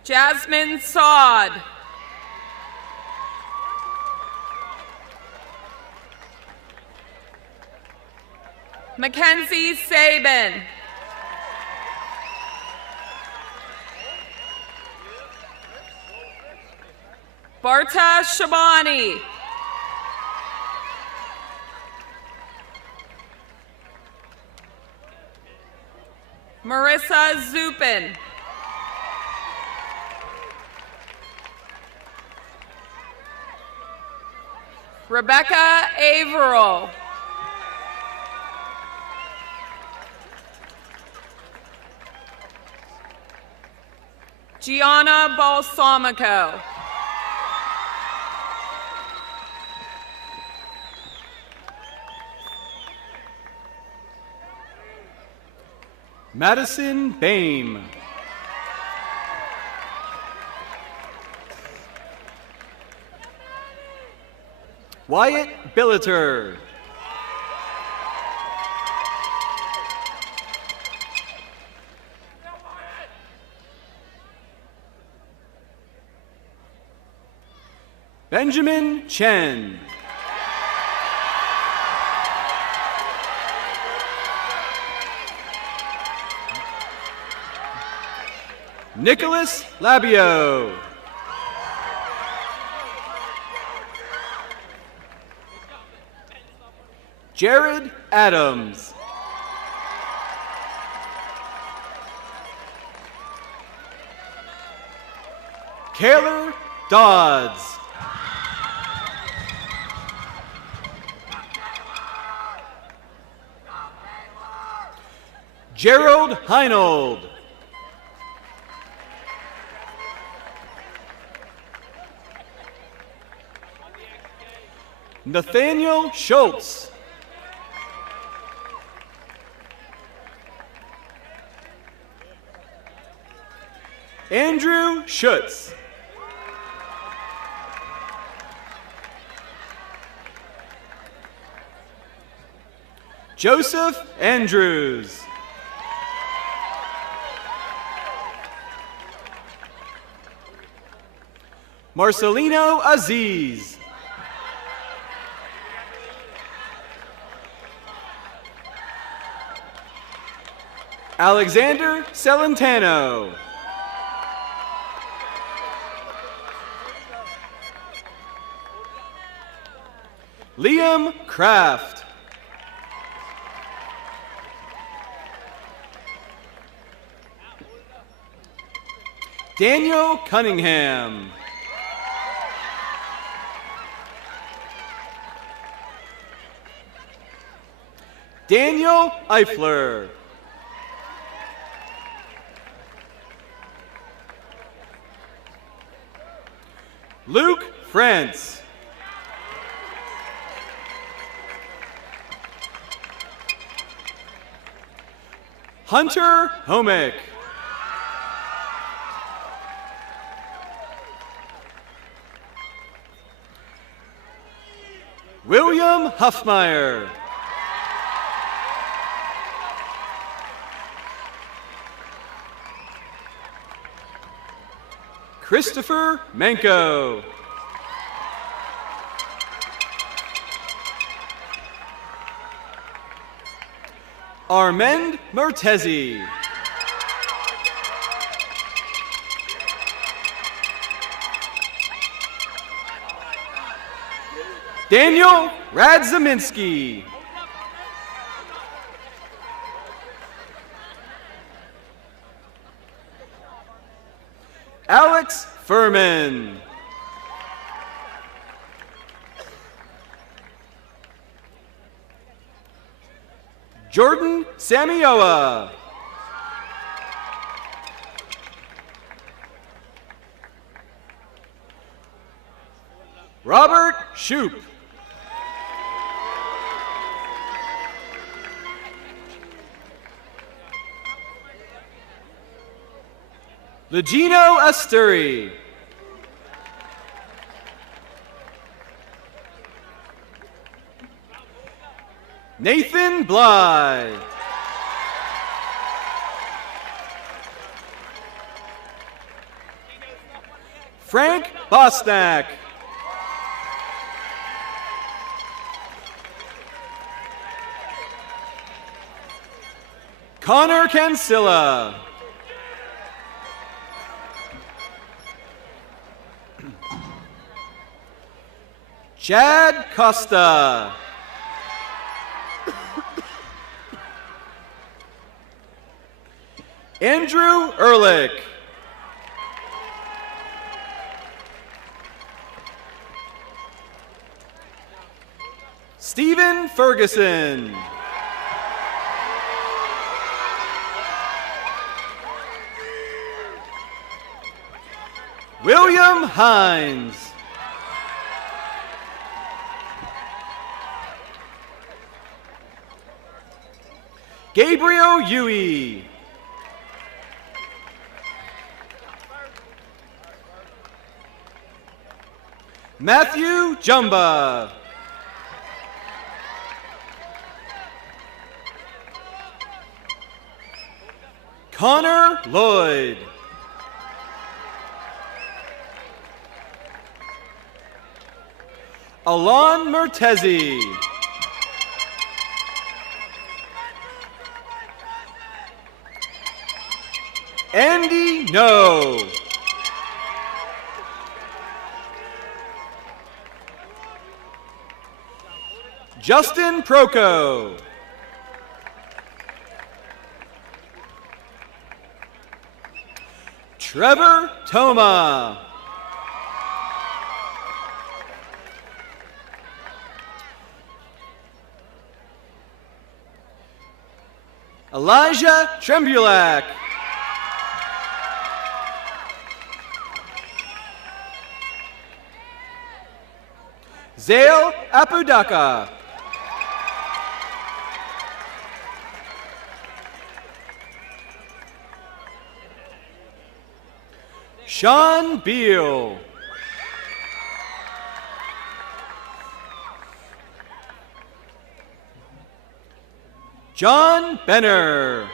Jasmine Sod. Mackenzie Sabin. Barta Shabani. Marissa Zupin. Rebecca Averill. Gianna Balsamico. Madison Bame. Wyatt Billiter. Benjamin Chen. Nicholas Labio. Jared Adams. Kaylor Dodds. Gerald Heinold. Nathaniel Schultz. Andrew Schutz. Joseph Andrews. Marcelino Aziz. Alexander Celentano. Liam Kraft. Daniel Cunningham. Daniel Eifler. Luke France. Hunter Homick. William Huffmeyer. Christopher Manko. Armand Mertezi. Daniel Radzaminski. Alex Furman. Jordan Samioa. Robert Shoup. Legino Asturi. Nathan Bly. Frank Bosnack. Connor Cancilla. Chad Costa. Andrew Ehrlich. Stephen Ferguson. William Hines. Gabriel Yui. Matthew Jumba. Connor Lloyd. Alon Mertezi. Andy No. Justin Proco. Trevor Toma. Elijah Trembulac. Zale Apudaka. Sean Beal. John Benner.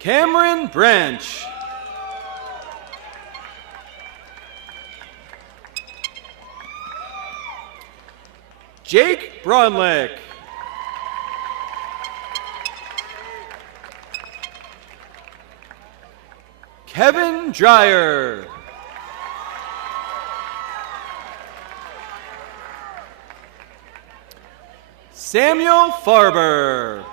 Cameron Branch. Jake Bronlick. Kevin Dreyer. Samuel Farber.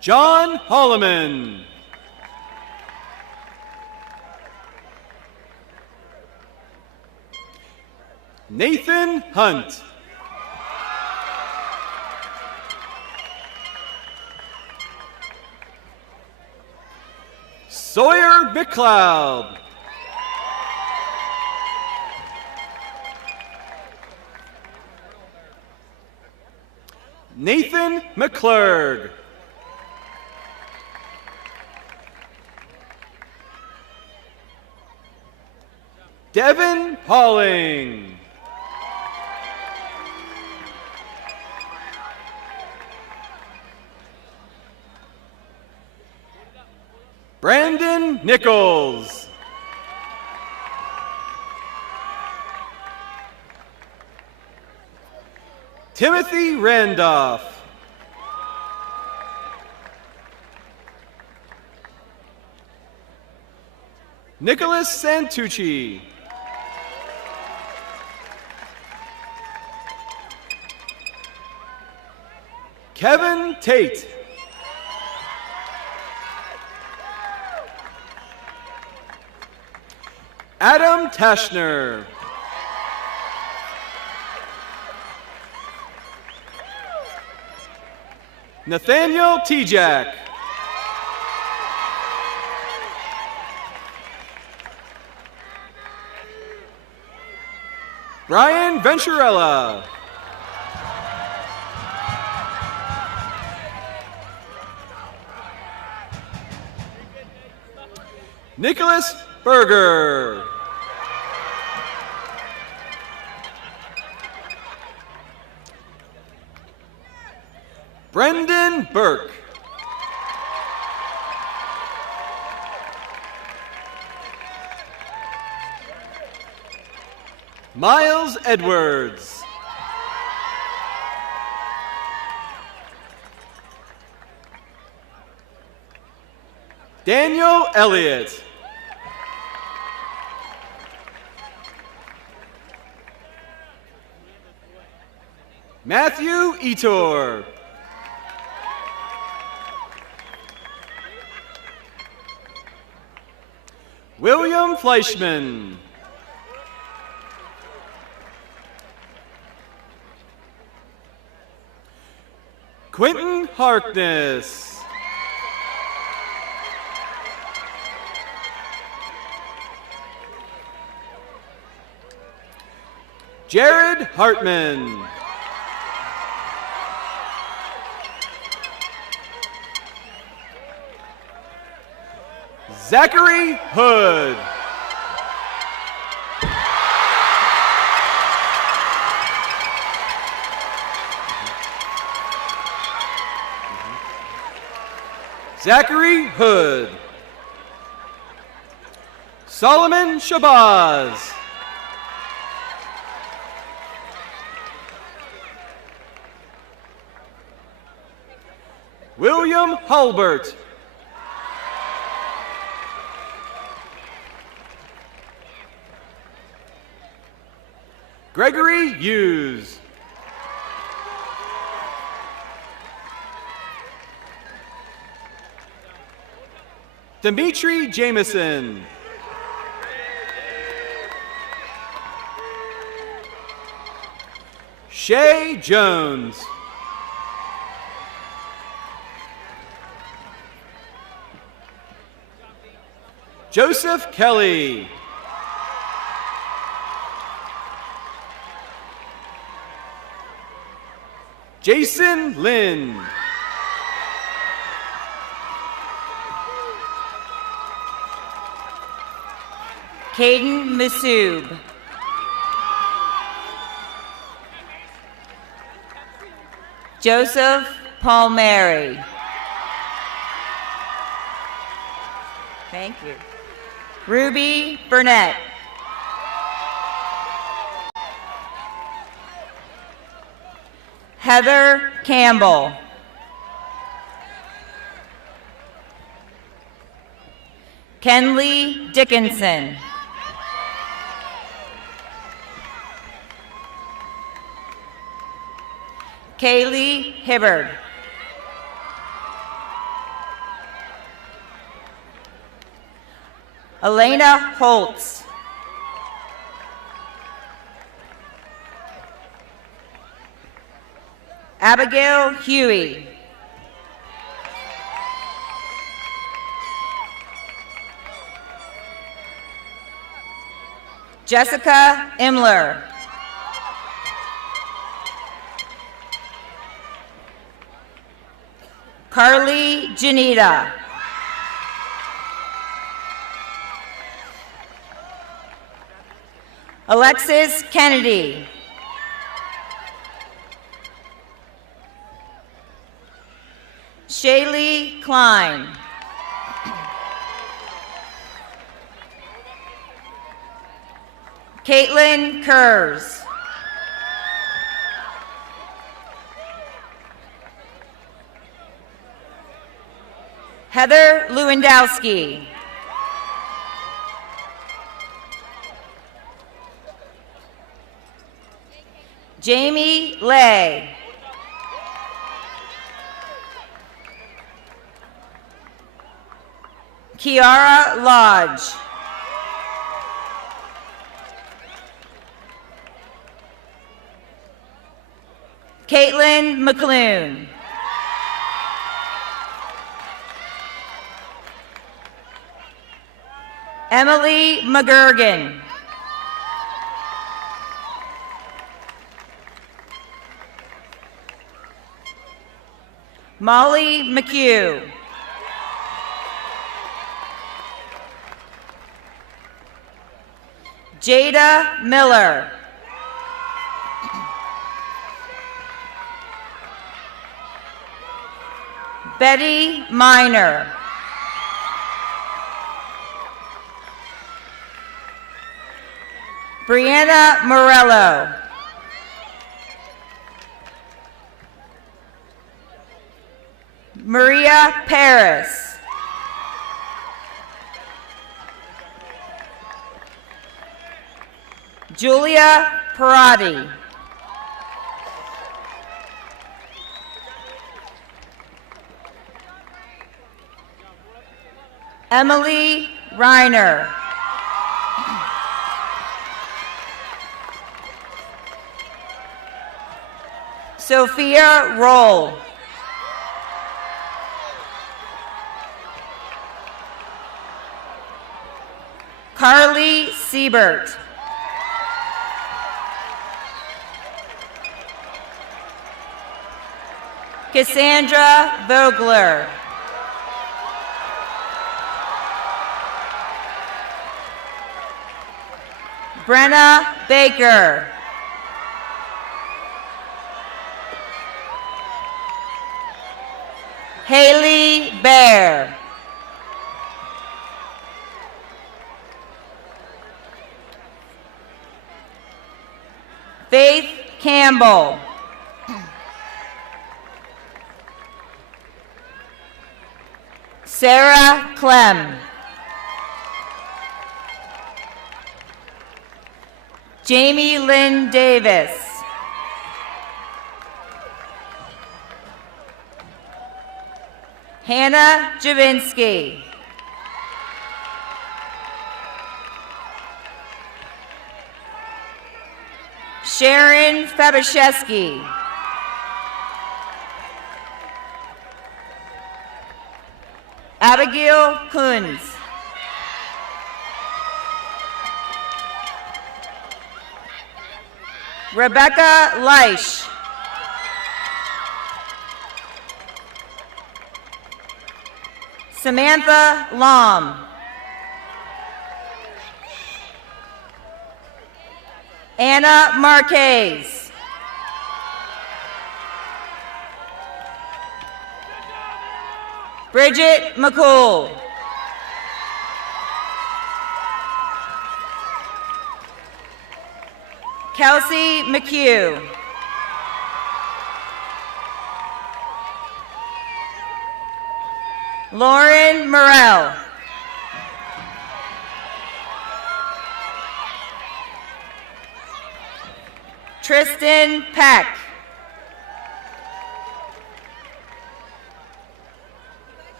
John Holloman. Nathan Hunt. Sawyer McLeod. Nathan McClurg. Devin Pauling. Brandon Nichols. Timothy Randolph. Nicholas Santucci. Kevin Tate. Adam Tashner. Nathaniel Tejak. Brian Venturella. Nicholas Berger. Brendan Burke. Miles Edwards. Daniel Elliott. Matthew Etor. William Fleischman. Quentin Harkness. Jared Hartman. Zachary Hood. Zachary Hood. Solomon Shabazz. William Hulbert. Gregory Hughes. Dimitri Jameson. Shay Jones. Joseph Kelly. Jason Lynn. Caden Massoub. Joseph Palmieri. Thank you. Ruby Burnett. Heather Campbell. Kenley Dickinson. Kaylee Hibbard. Elena Holtz. Abigail Huey. Jessica Imler. Carly Janita. Alexis Kennedy. Shaylee Klein. Caitlin Kurz. Heather Lewandowski. Jamie Lay. Kiara Lodge. Caitlin McClune. Emily McGurgan. Molly McHugh. Jada Miller. Betty Miner. Brianna Morello. Maria Paris. Julia Parati. Emily Reiner. Sophia Roll. Carly Siebert. Cassandra Vogler. Brenna Baker. Haley Bear. Faith Campbell. Sarah Clem. Jamie Lynn Davis. Hannah Javinsky. Sharon Fabashewski. Abigail Kunz. Rebecca Leish. Samantha Lom. Anna Marquez. Bridget McCool. Kelsey McHugh. Lauren Morell. Tristan Peck.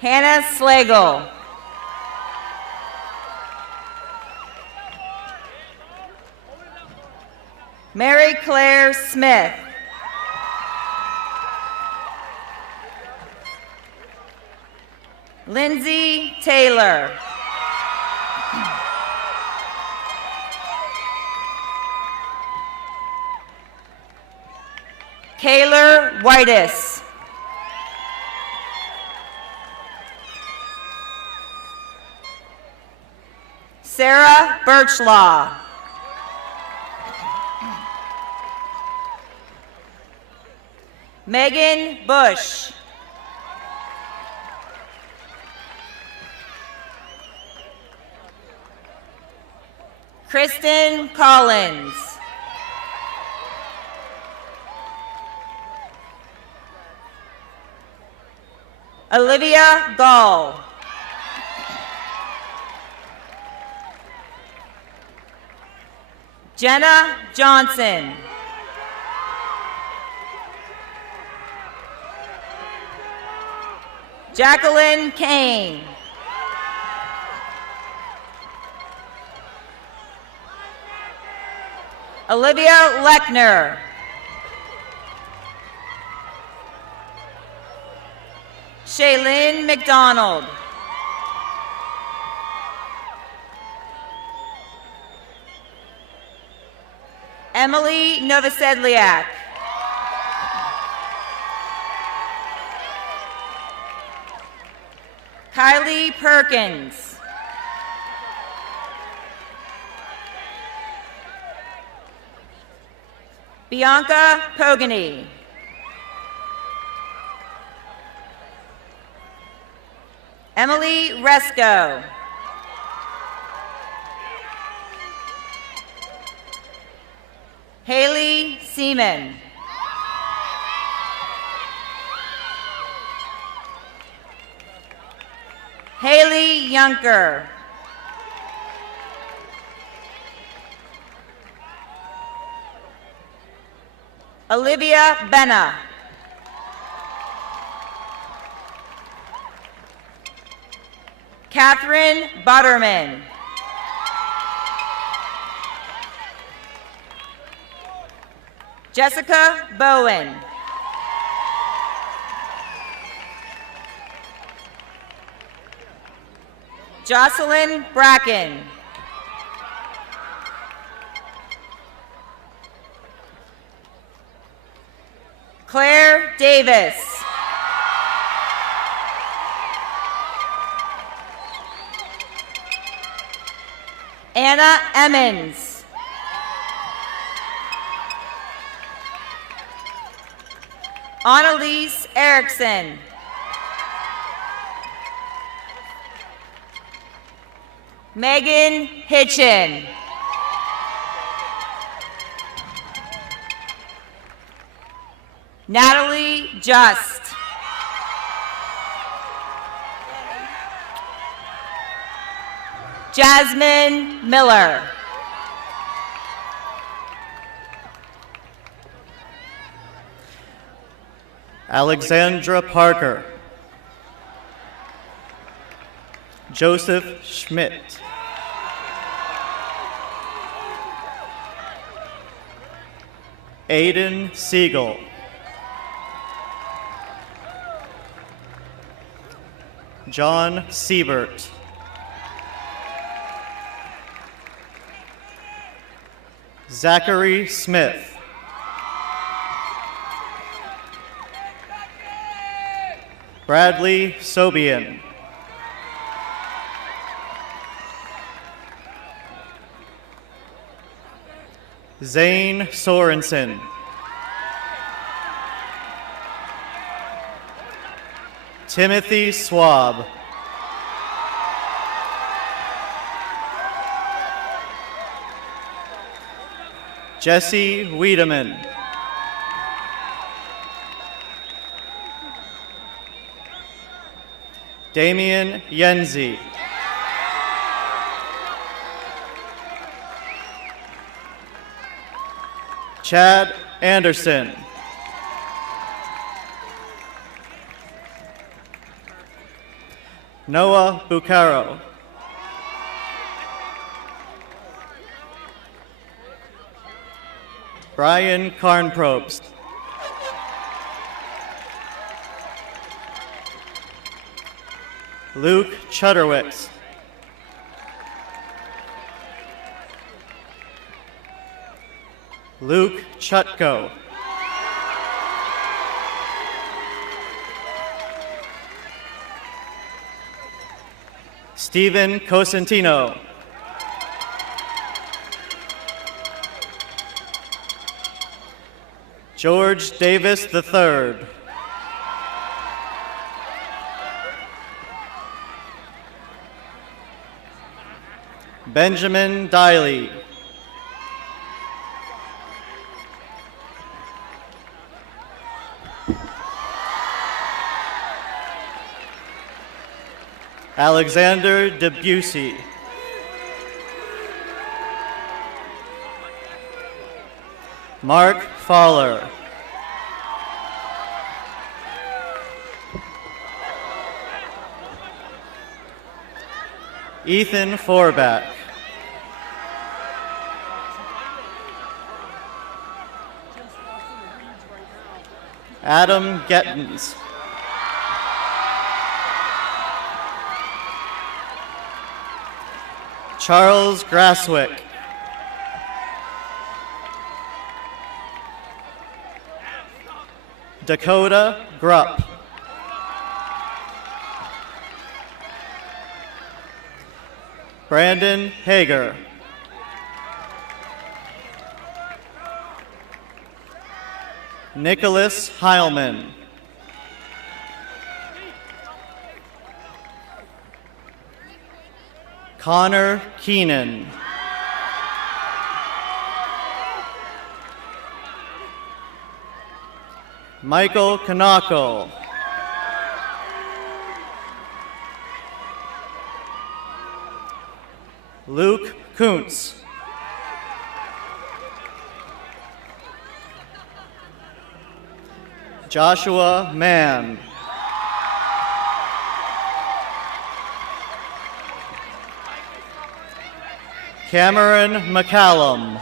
Hannah Slagle. Mary Claire Smith. Lindsay Taylor. Kaylor Whitus. Sarah Birchlaw. Megan Bush. Kristen Collins. Olivia Gall. Jenna Johnson. Jacqueline Kane. Olivia Lechner. Shaylin McDonald. Emily Novosedliak. Kylie Perkins. Bianca Pogany. Emily Resco. Haley Seaman. Haley Yunker. Olivia Benna. Catherine Butterman. Jessica Bowen. Jocelyn Bracken. Claire Davis. Anna Emmons. Annalise Erickson. Megan Hitchin. Natalie Just. Jasmine Miller. Alexandra Parker. Joseph Schmidt. Aiden Siegel. John Siebert. Zachary Smith. Bradley Sobian. Zane Sorensen. Timothy Swab. Jesse Wiedemann. Damian Yenzi. Chad Anderson. Noah Bucaro. Brian Karnprobst. Luke Chudderwicks. Luke Chutko. Stephen Cosentino. George Davis III. Benjamin Diley. Alexander Debussy. Mark Fowler. Ethan Forback. Adam Gettens. Charles Grasswick. Dakota Grupp. Brandon Hager. Nicholas Heilman. Connor Keenan. Michael Kanako. Luke Kuntz. Joshua Mann. Cameron McCallum.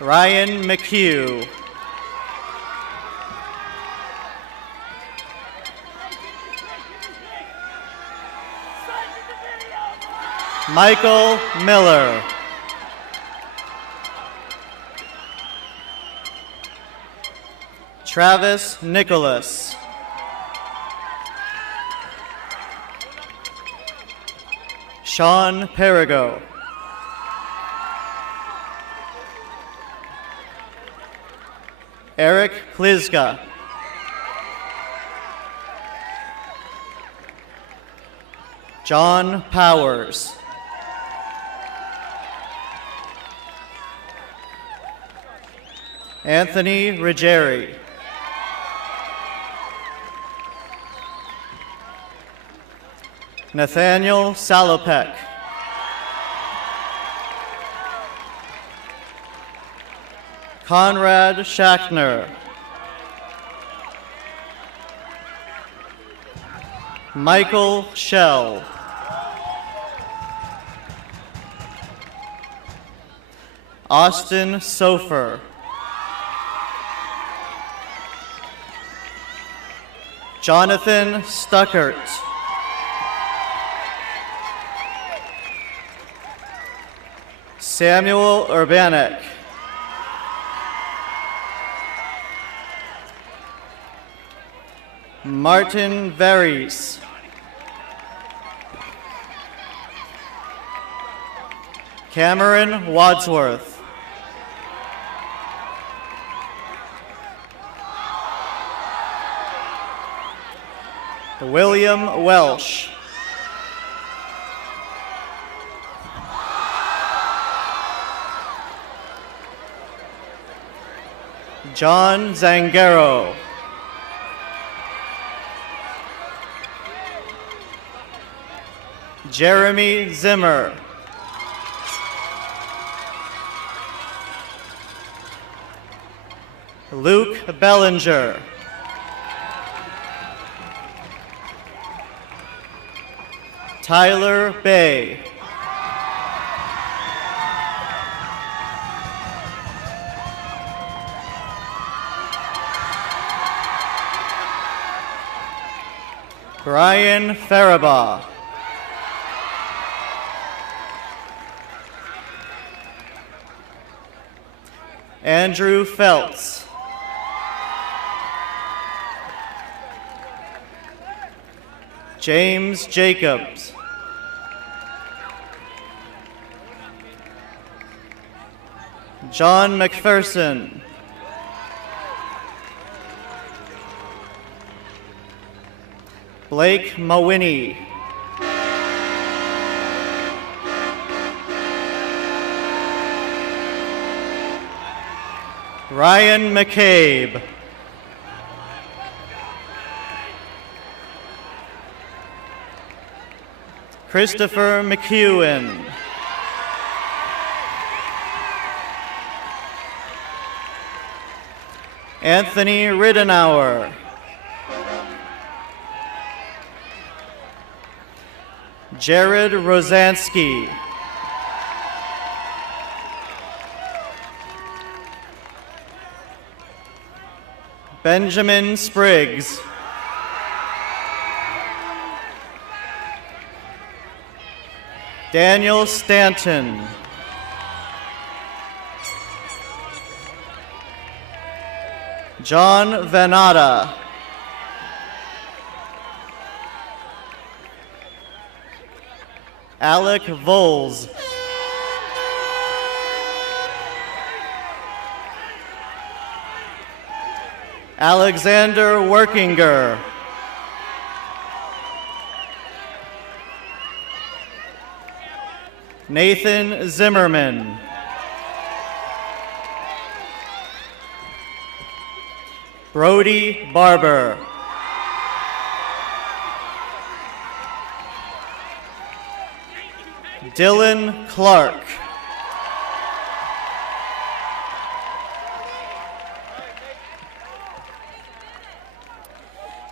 Ryan McHugh. Michael Miller. Travis Nicholas. Sean Perigo. Eric Klizka. John Powers. Anthony Ruggieri. Nathaniel Salopek. Conrad Schachner. Michael Schell. Austin Sofer. Jonathan Stuckert. Samuel Urbanek. Martin Veries. Cameron Wadsworth. William Welsh. John Zangaro. Jeremy Zimmer. Luke Bellinger. Tyler Bay. Brian Faribaugh. Andrew Feltz. James Jacobs. John McPherson. Blake Mawiney. Ryan McCabe. Christopher McEwen. Anthony Riddenauer. Jared Rosansky. Benjamin Spriggs. Daniel Stanton. John Venata. Alec Voles. Alexander Workinger. Nathan Zimmerman. Brody Barber. Dylan Clark.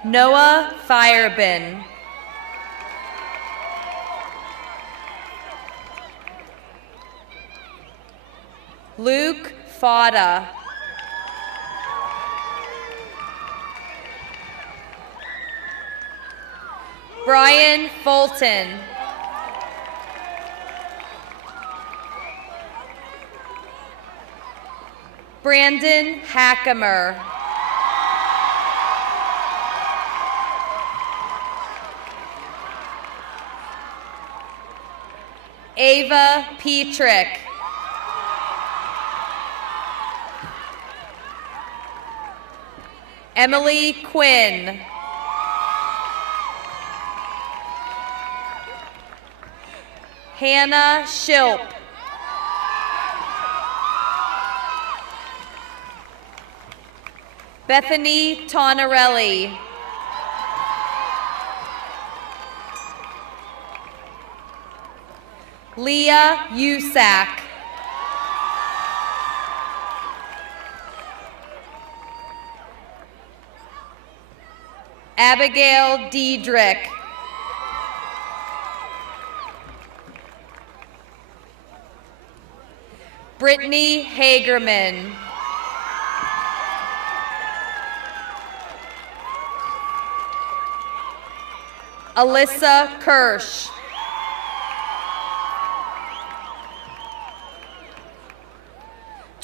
Noah Firebin. Luke Fada. Brian Fulton. Brandon Hackemer. Ava Petrick. Emily Quinn. Hannah Shilp. Bethany Tonarelli. Leah Usack. Abigail Diedrich. Brittany Hagerman. Alyssa Kirsch.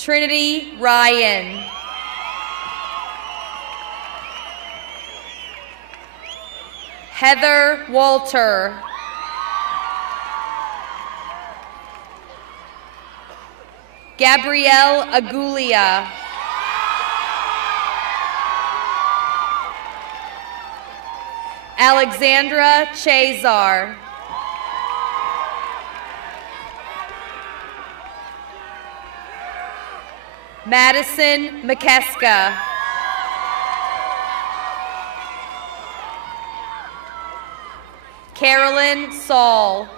Trinity Ryan. Heather Walter. Gabrielle Agulia. Alexandra Chazar. Madison McKeska. Carolyn Saul.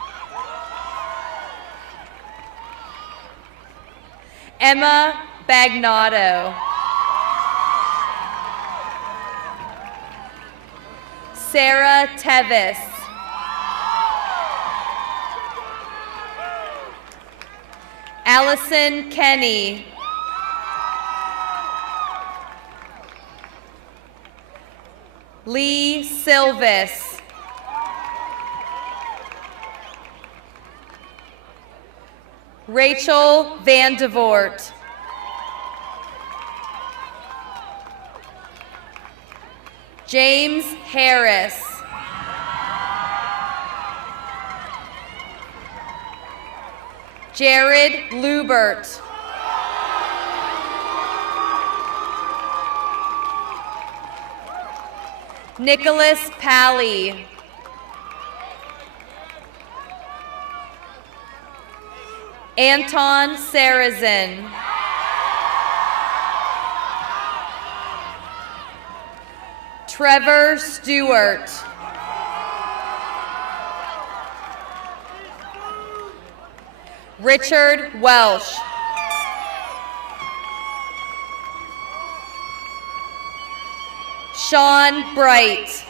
Emma Bagnotto. Sarah Tevis. Allison Kenny. Lee Silvis. Rachel Vandevort. James Harris. Jared Lubert. Nicholas Pally. Anton Sarazin. Trevor Stewart. Richard Welsh. Sean Bright.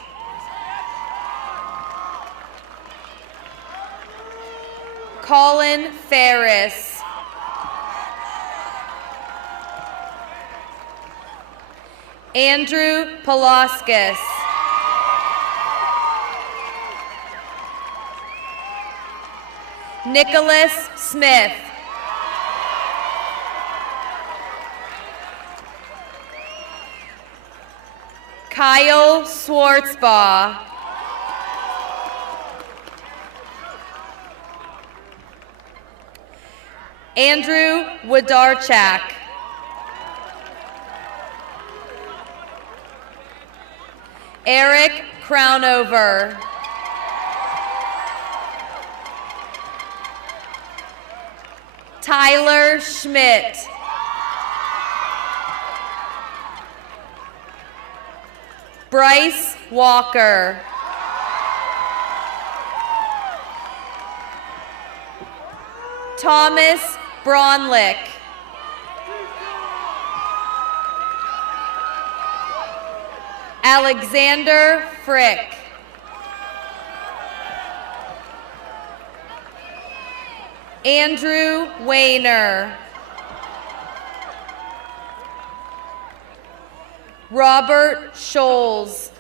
Colin Ferris. Andrew Palaskis. Nicholas Smith. Kyle Schwartzbaugh. Andrew Wodarchak. Eric Crownover. Tyler Schmidt. Bryce Walker. Thomas Bronlick. Alexander Frick. Andrew Wayner. Robert Scholes.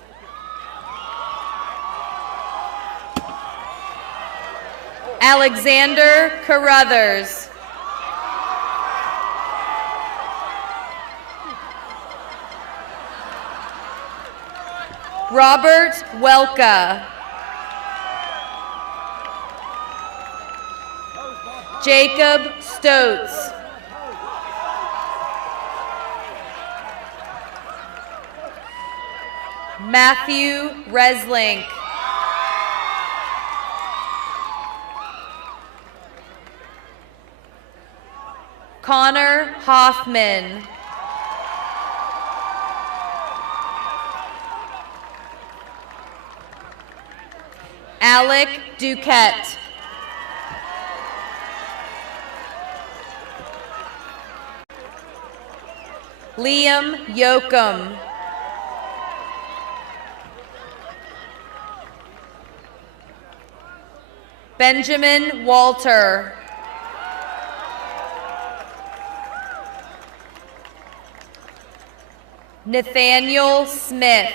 Alexander Carruthers. Robert Welka. Jacob Stotes. Matthew Reslink. Connor Hoffman. Alec Duquette. Liam Yoakum. Benjamin Walter. Nathaniel Smith.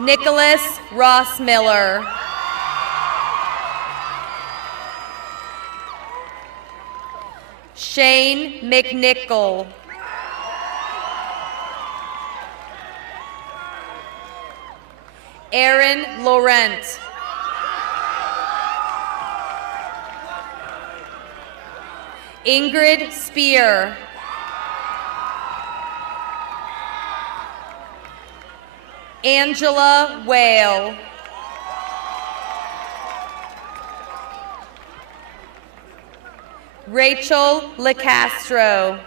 Nicholas Rossmiller. Shane McNichol. Aaron Laurent. Ingrid Spear. Angela Whale. Rachel LeCastro.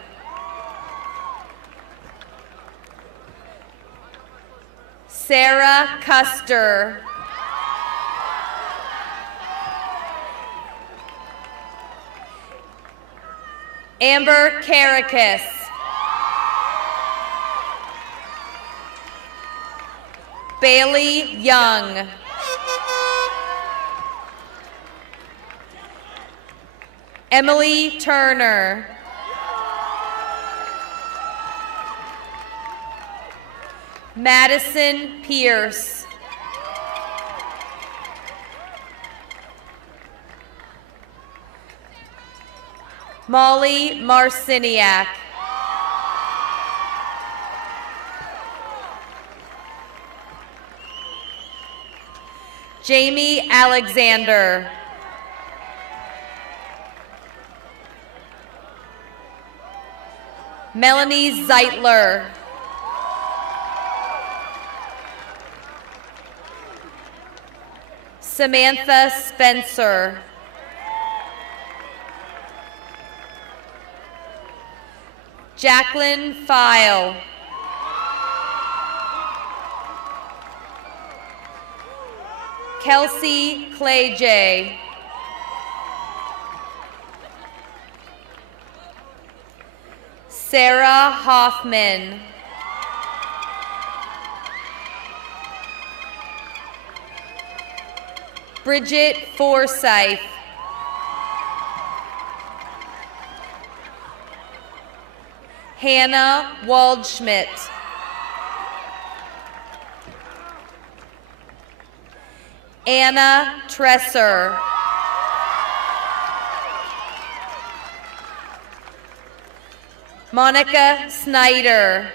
Sarah Custer. Amber Caracas. Bailey Young. Emily Turner. Madison Pierce. Molly Marciniak. Jamie Alexander. Melanie Zeitler. Samantha Spencer. Jacqueline File. Kelsey Clay-J. Sarah Hoffman. Bridget Forsyth. Hannah Waldschmidt. Anna Tresser. Monica Snyder.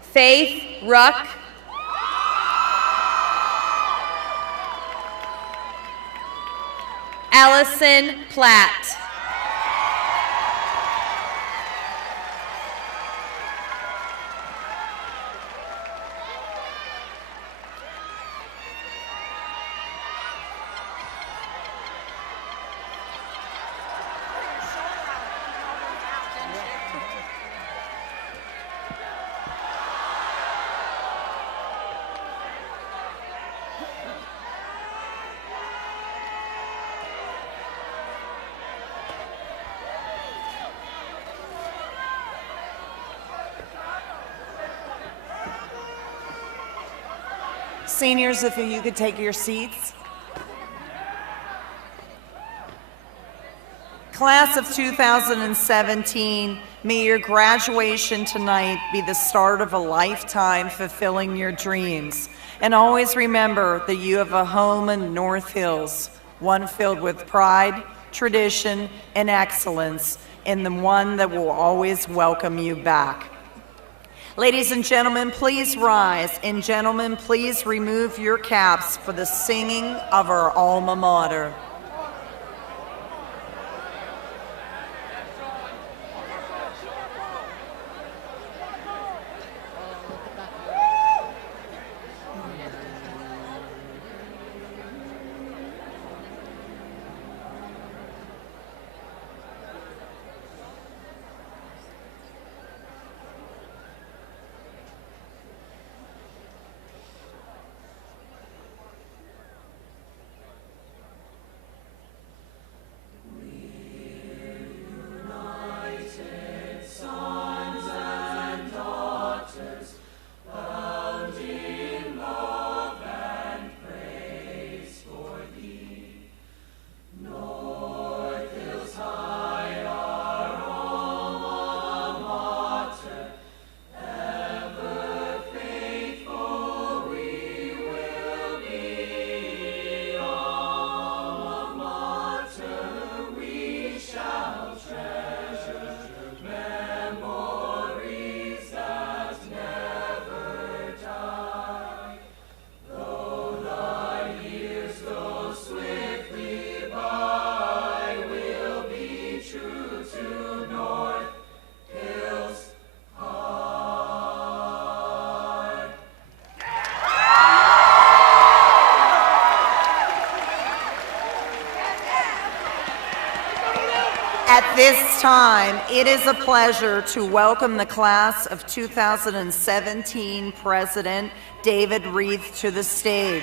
Faith Ruck. Allison Platt. Seniors, if you could take your seats. Class of 2017, may your graduation tonight be the start of a lifetime fulfilling your dreams. And always remember that you have a home in North Hills, one filled with pride, tradition, and excellence, and the one that will always welcome you back. Ladies and gentlemen, please rise, and gentlemen, please remove your caps for the singing of our alma mater. At this time, it is a pleasure to welcome the class of 2017 President David Reith to the stage.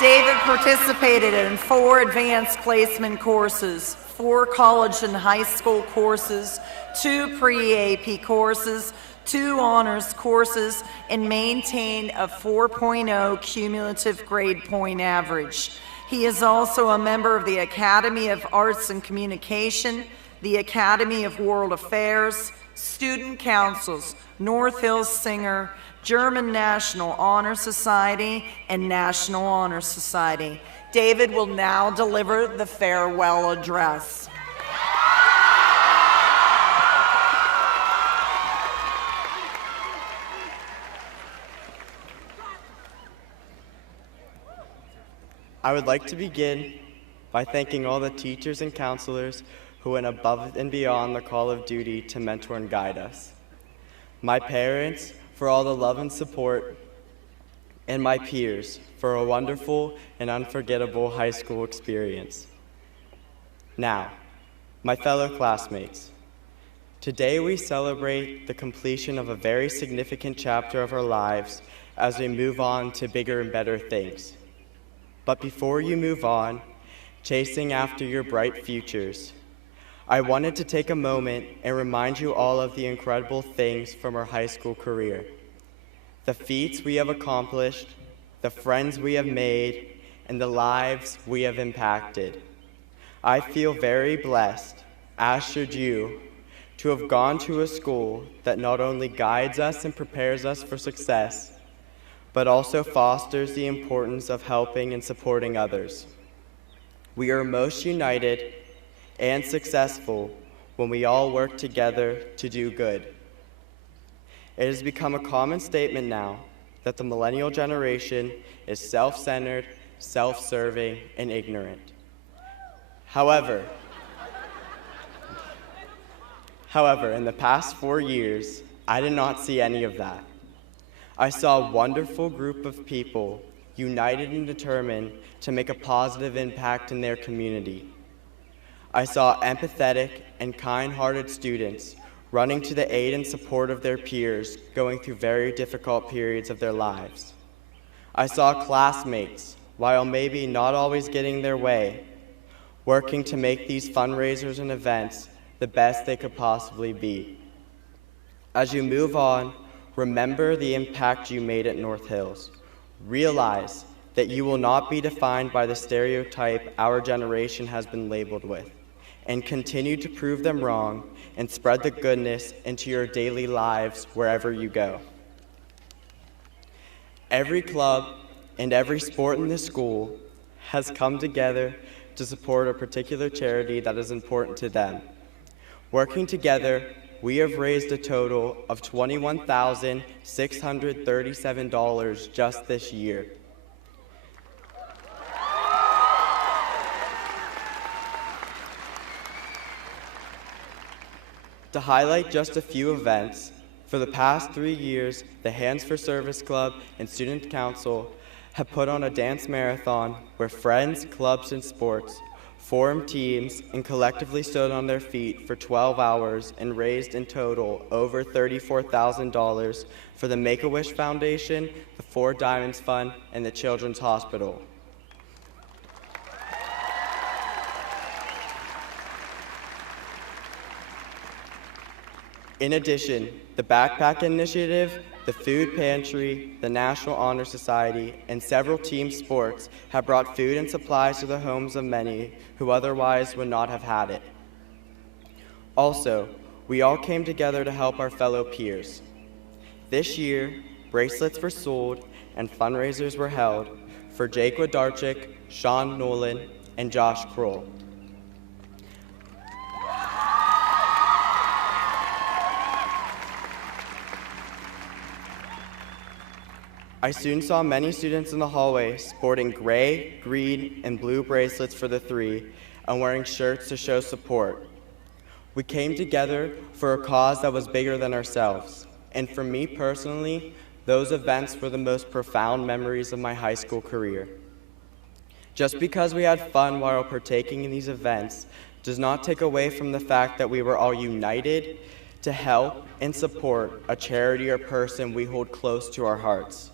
David participated in 4 advanced placement courses, 4 college and high school courses, 2 pre-AP courses, 2 honors courses, and maintained a 4.0 cumulative grade point average. He is also a member of the Academy of Arts and Communication, the Academy of World Affairs, Student Councils, North Hills Singer, German National Honor Society, and National Honor Society. David will now deliver the farewell address. I would like to begin by thanking all the teachers and counselors who went above and beyond the call of duty to mentor and guide us. My parents for all the love and support, and my peers for a wonderful and unforgettable high school experience. Now, my fellow classmates, today we celebrate the completion of a very significant chapter of our lives as we move on to bigger and better things. But before you move on, chasing after your bright futures, I wanted to take a moment and remind you all of the incredible things from our high school career. The feats we have accomplished, the friends we have made, and the lives we have impacted. I feel very blessed, as should you, to have gone to a school that not only guides us and prepares us for success, but also fosters the importance of helping and supporting others. We are most united and successful when we all work together to do good. It has become a common statement now that the millennial generation is self-centered, self-serving, and ignorant. However, in the past 4 years, I did not see any of that. I saw a wonderful group of people united and determined to make a positive impact in their community. I saw empathetic and kind-hearted students running to the aid and support of their peers going through very difficult periods of their lives. I saw classmates, while maybe not always getting their way, working to make these fundraisers and events the best they could possibly be. As you move on, remember the impact you made at North Hills. Realize that you will not be defined by the stereotype our generation has been labeled with, and continue to prove them wrong and spread the goodness into your daily lives wherever you go. Every club and every sport in the school has come together to support a particular charity that is important to them. Working together, we have raised a total of $21,637 just this year. To highlight just a few events, for the past 3 years, the Hands for Service Club and Student Council have put on a dance marathon where friends, clubs, and sports formed teams and collectively stood on their feet for 12 hours and raised in total over $34,000 for the Make-A-Wish Foundation, the Four Diamonds Fund, and the Children's Hospital. In addition, the Backpack Initiative, the Food Pantry, the National Honor Society, and several team sports have brought food and supplies to the homes of many who otherwise would not have had it. Also, we all came together to help our fellow peers. This year, bracelets were sold and fundraisers were held for Jake Wodarczyk, Sean Nolan, and Josh Kroll. I soon saw many students in the hallway sporting gray, green, and blue bracelets for the three and wearing shirts to show support. We came together for a cause that was bigger than ourselves. And for me personally, those events were the most profound memories of my high school career. Just because we had fun while partaking in these events does not take away from the fact that we were all united to help and support a charity or person we hold close to our hearts.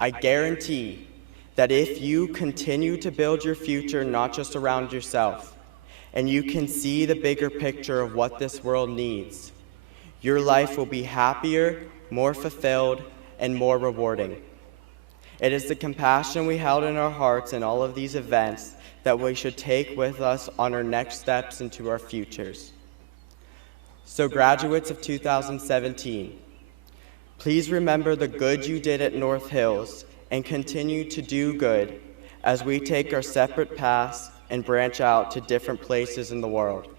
I guarantee that if you continue to build your future not just around yourself, and you can see the bigger picture of what this world needs, your life will be happier, more fulfilled, and more rewarding. It is the compassion we held in our hearts in all of these events that we should take with us on our next steps into our futures. So graduates of 2017, please remember the good you did at North Hills and continue to do good as we take our separate paths and branch out to different places in the world.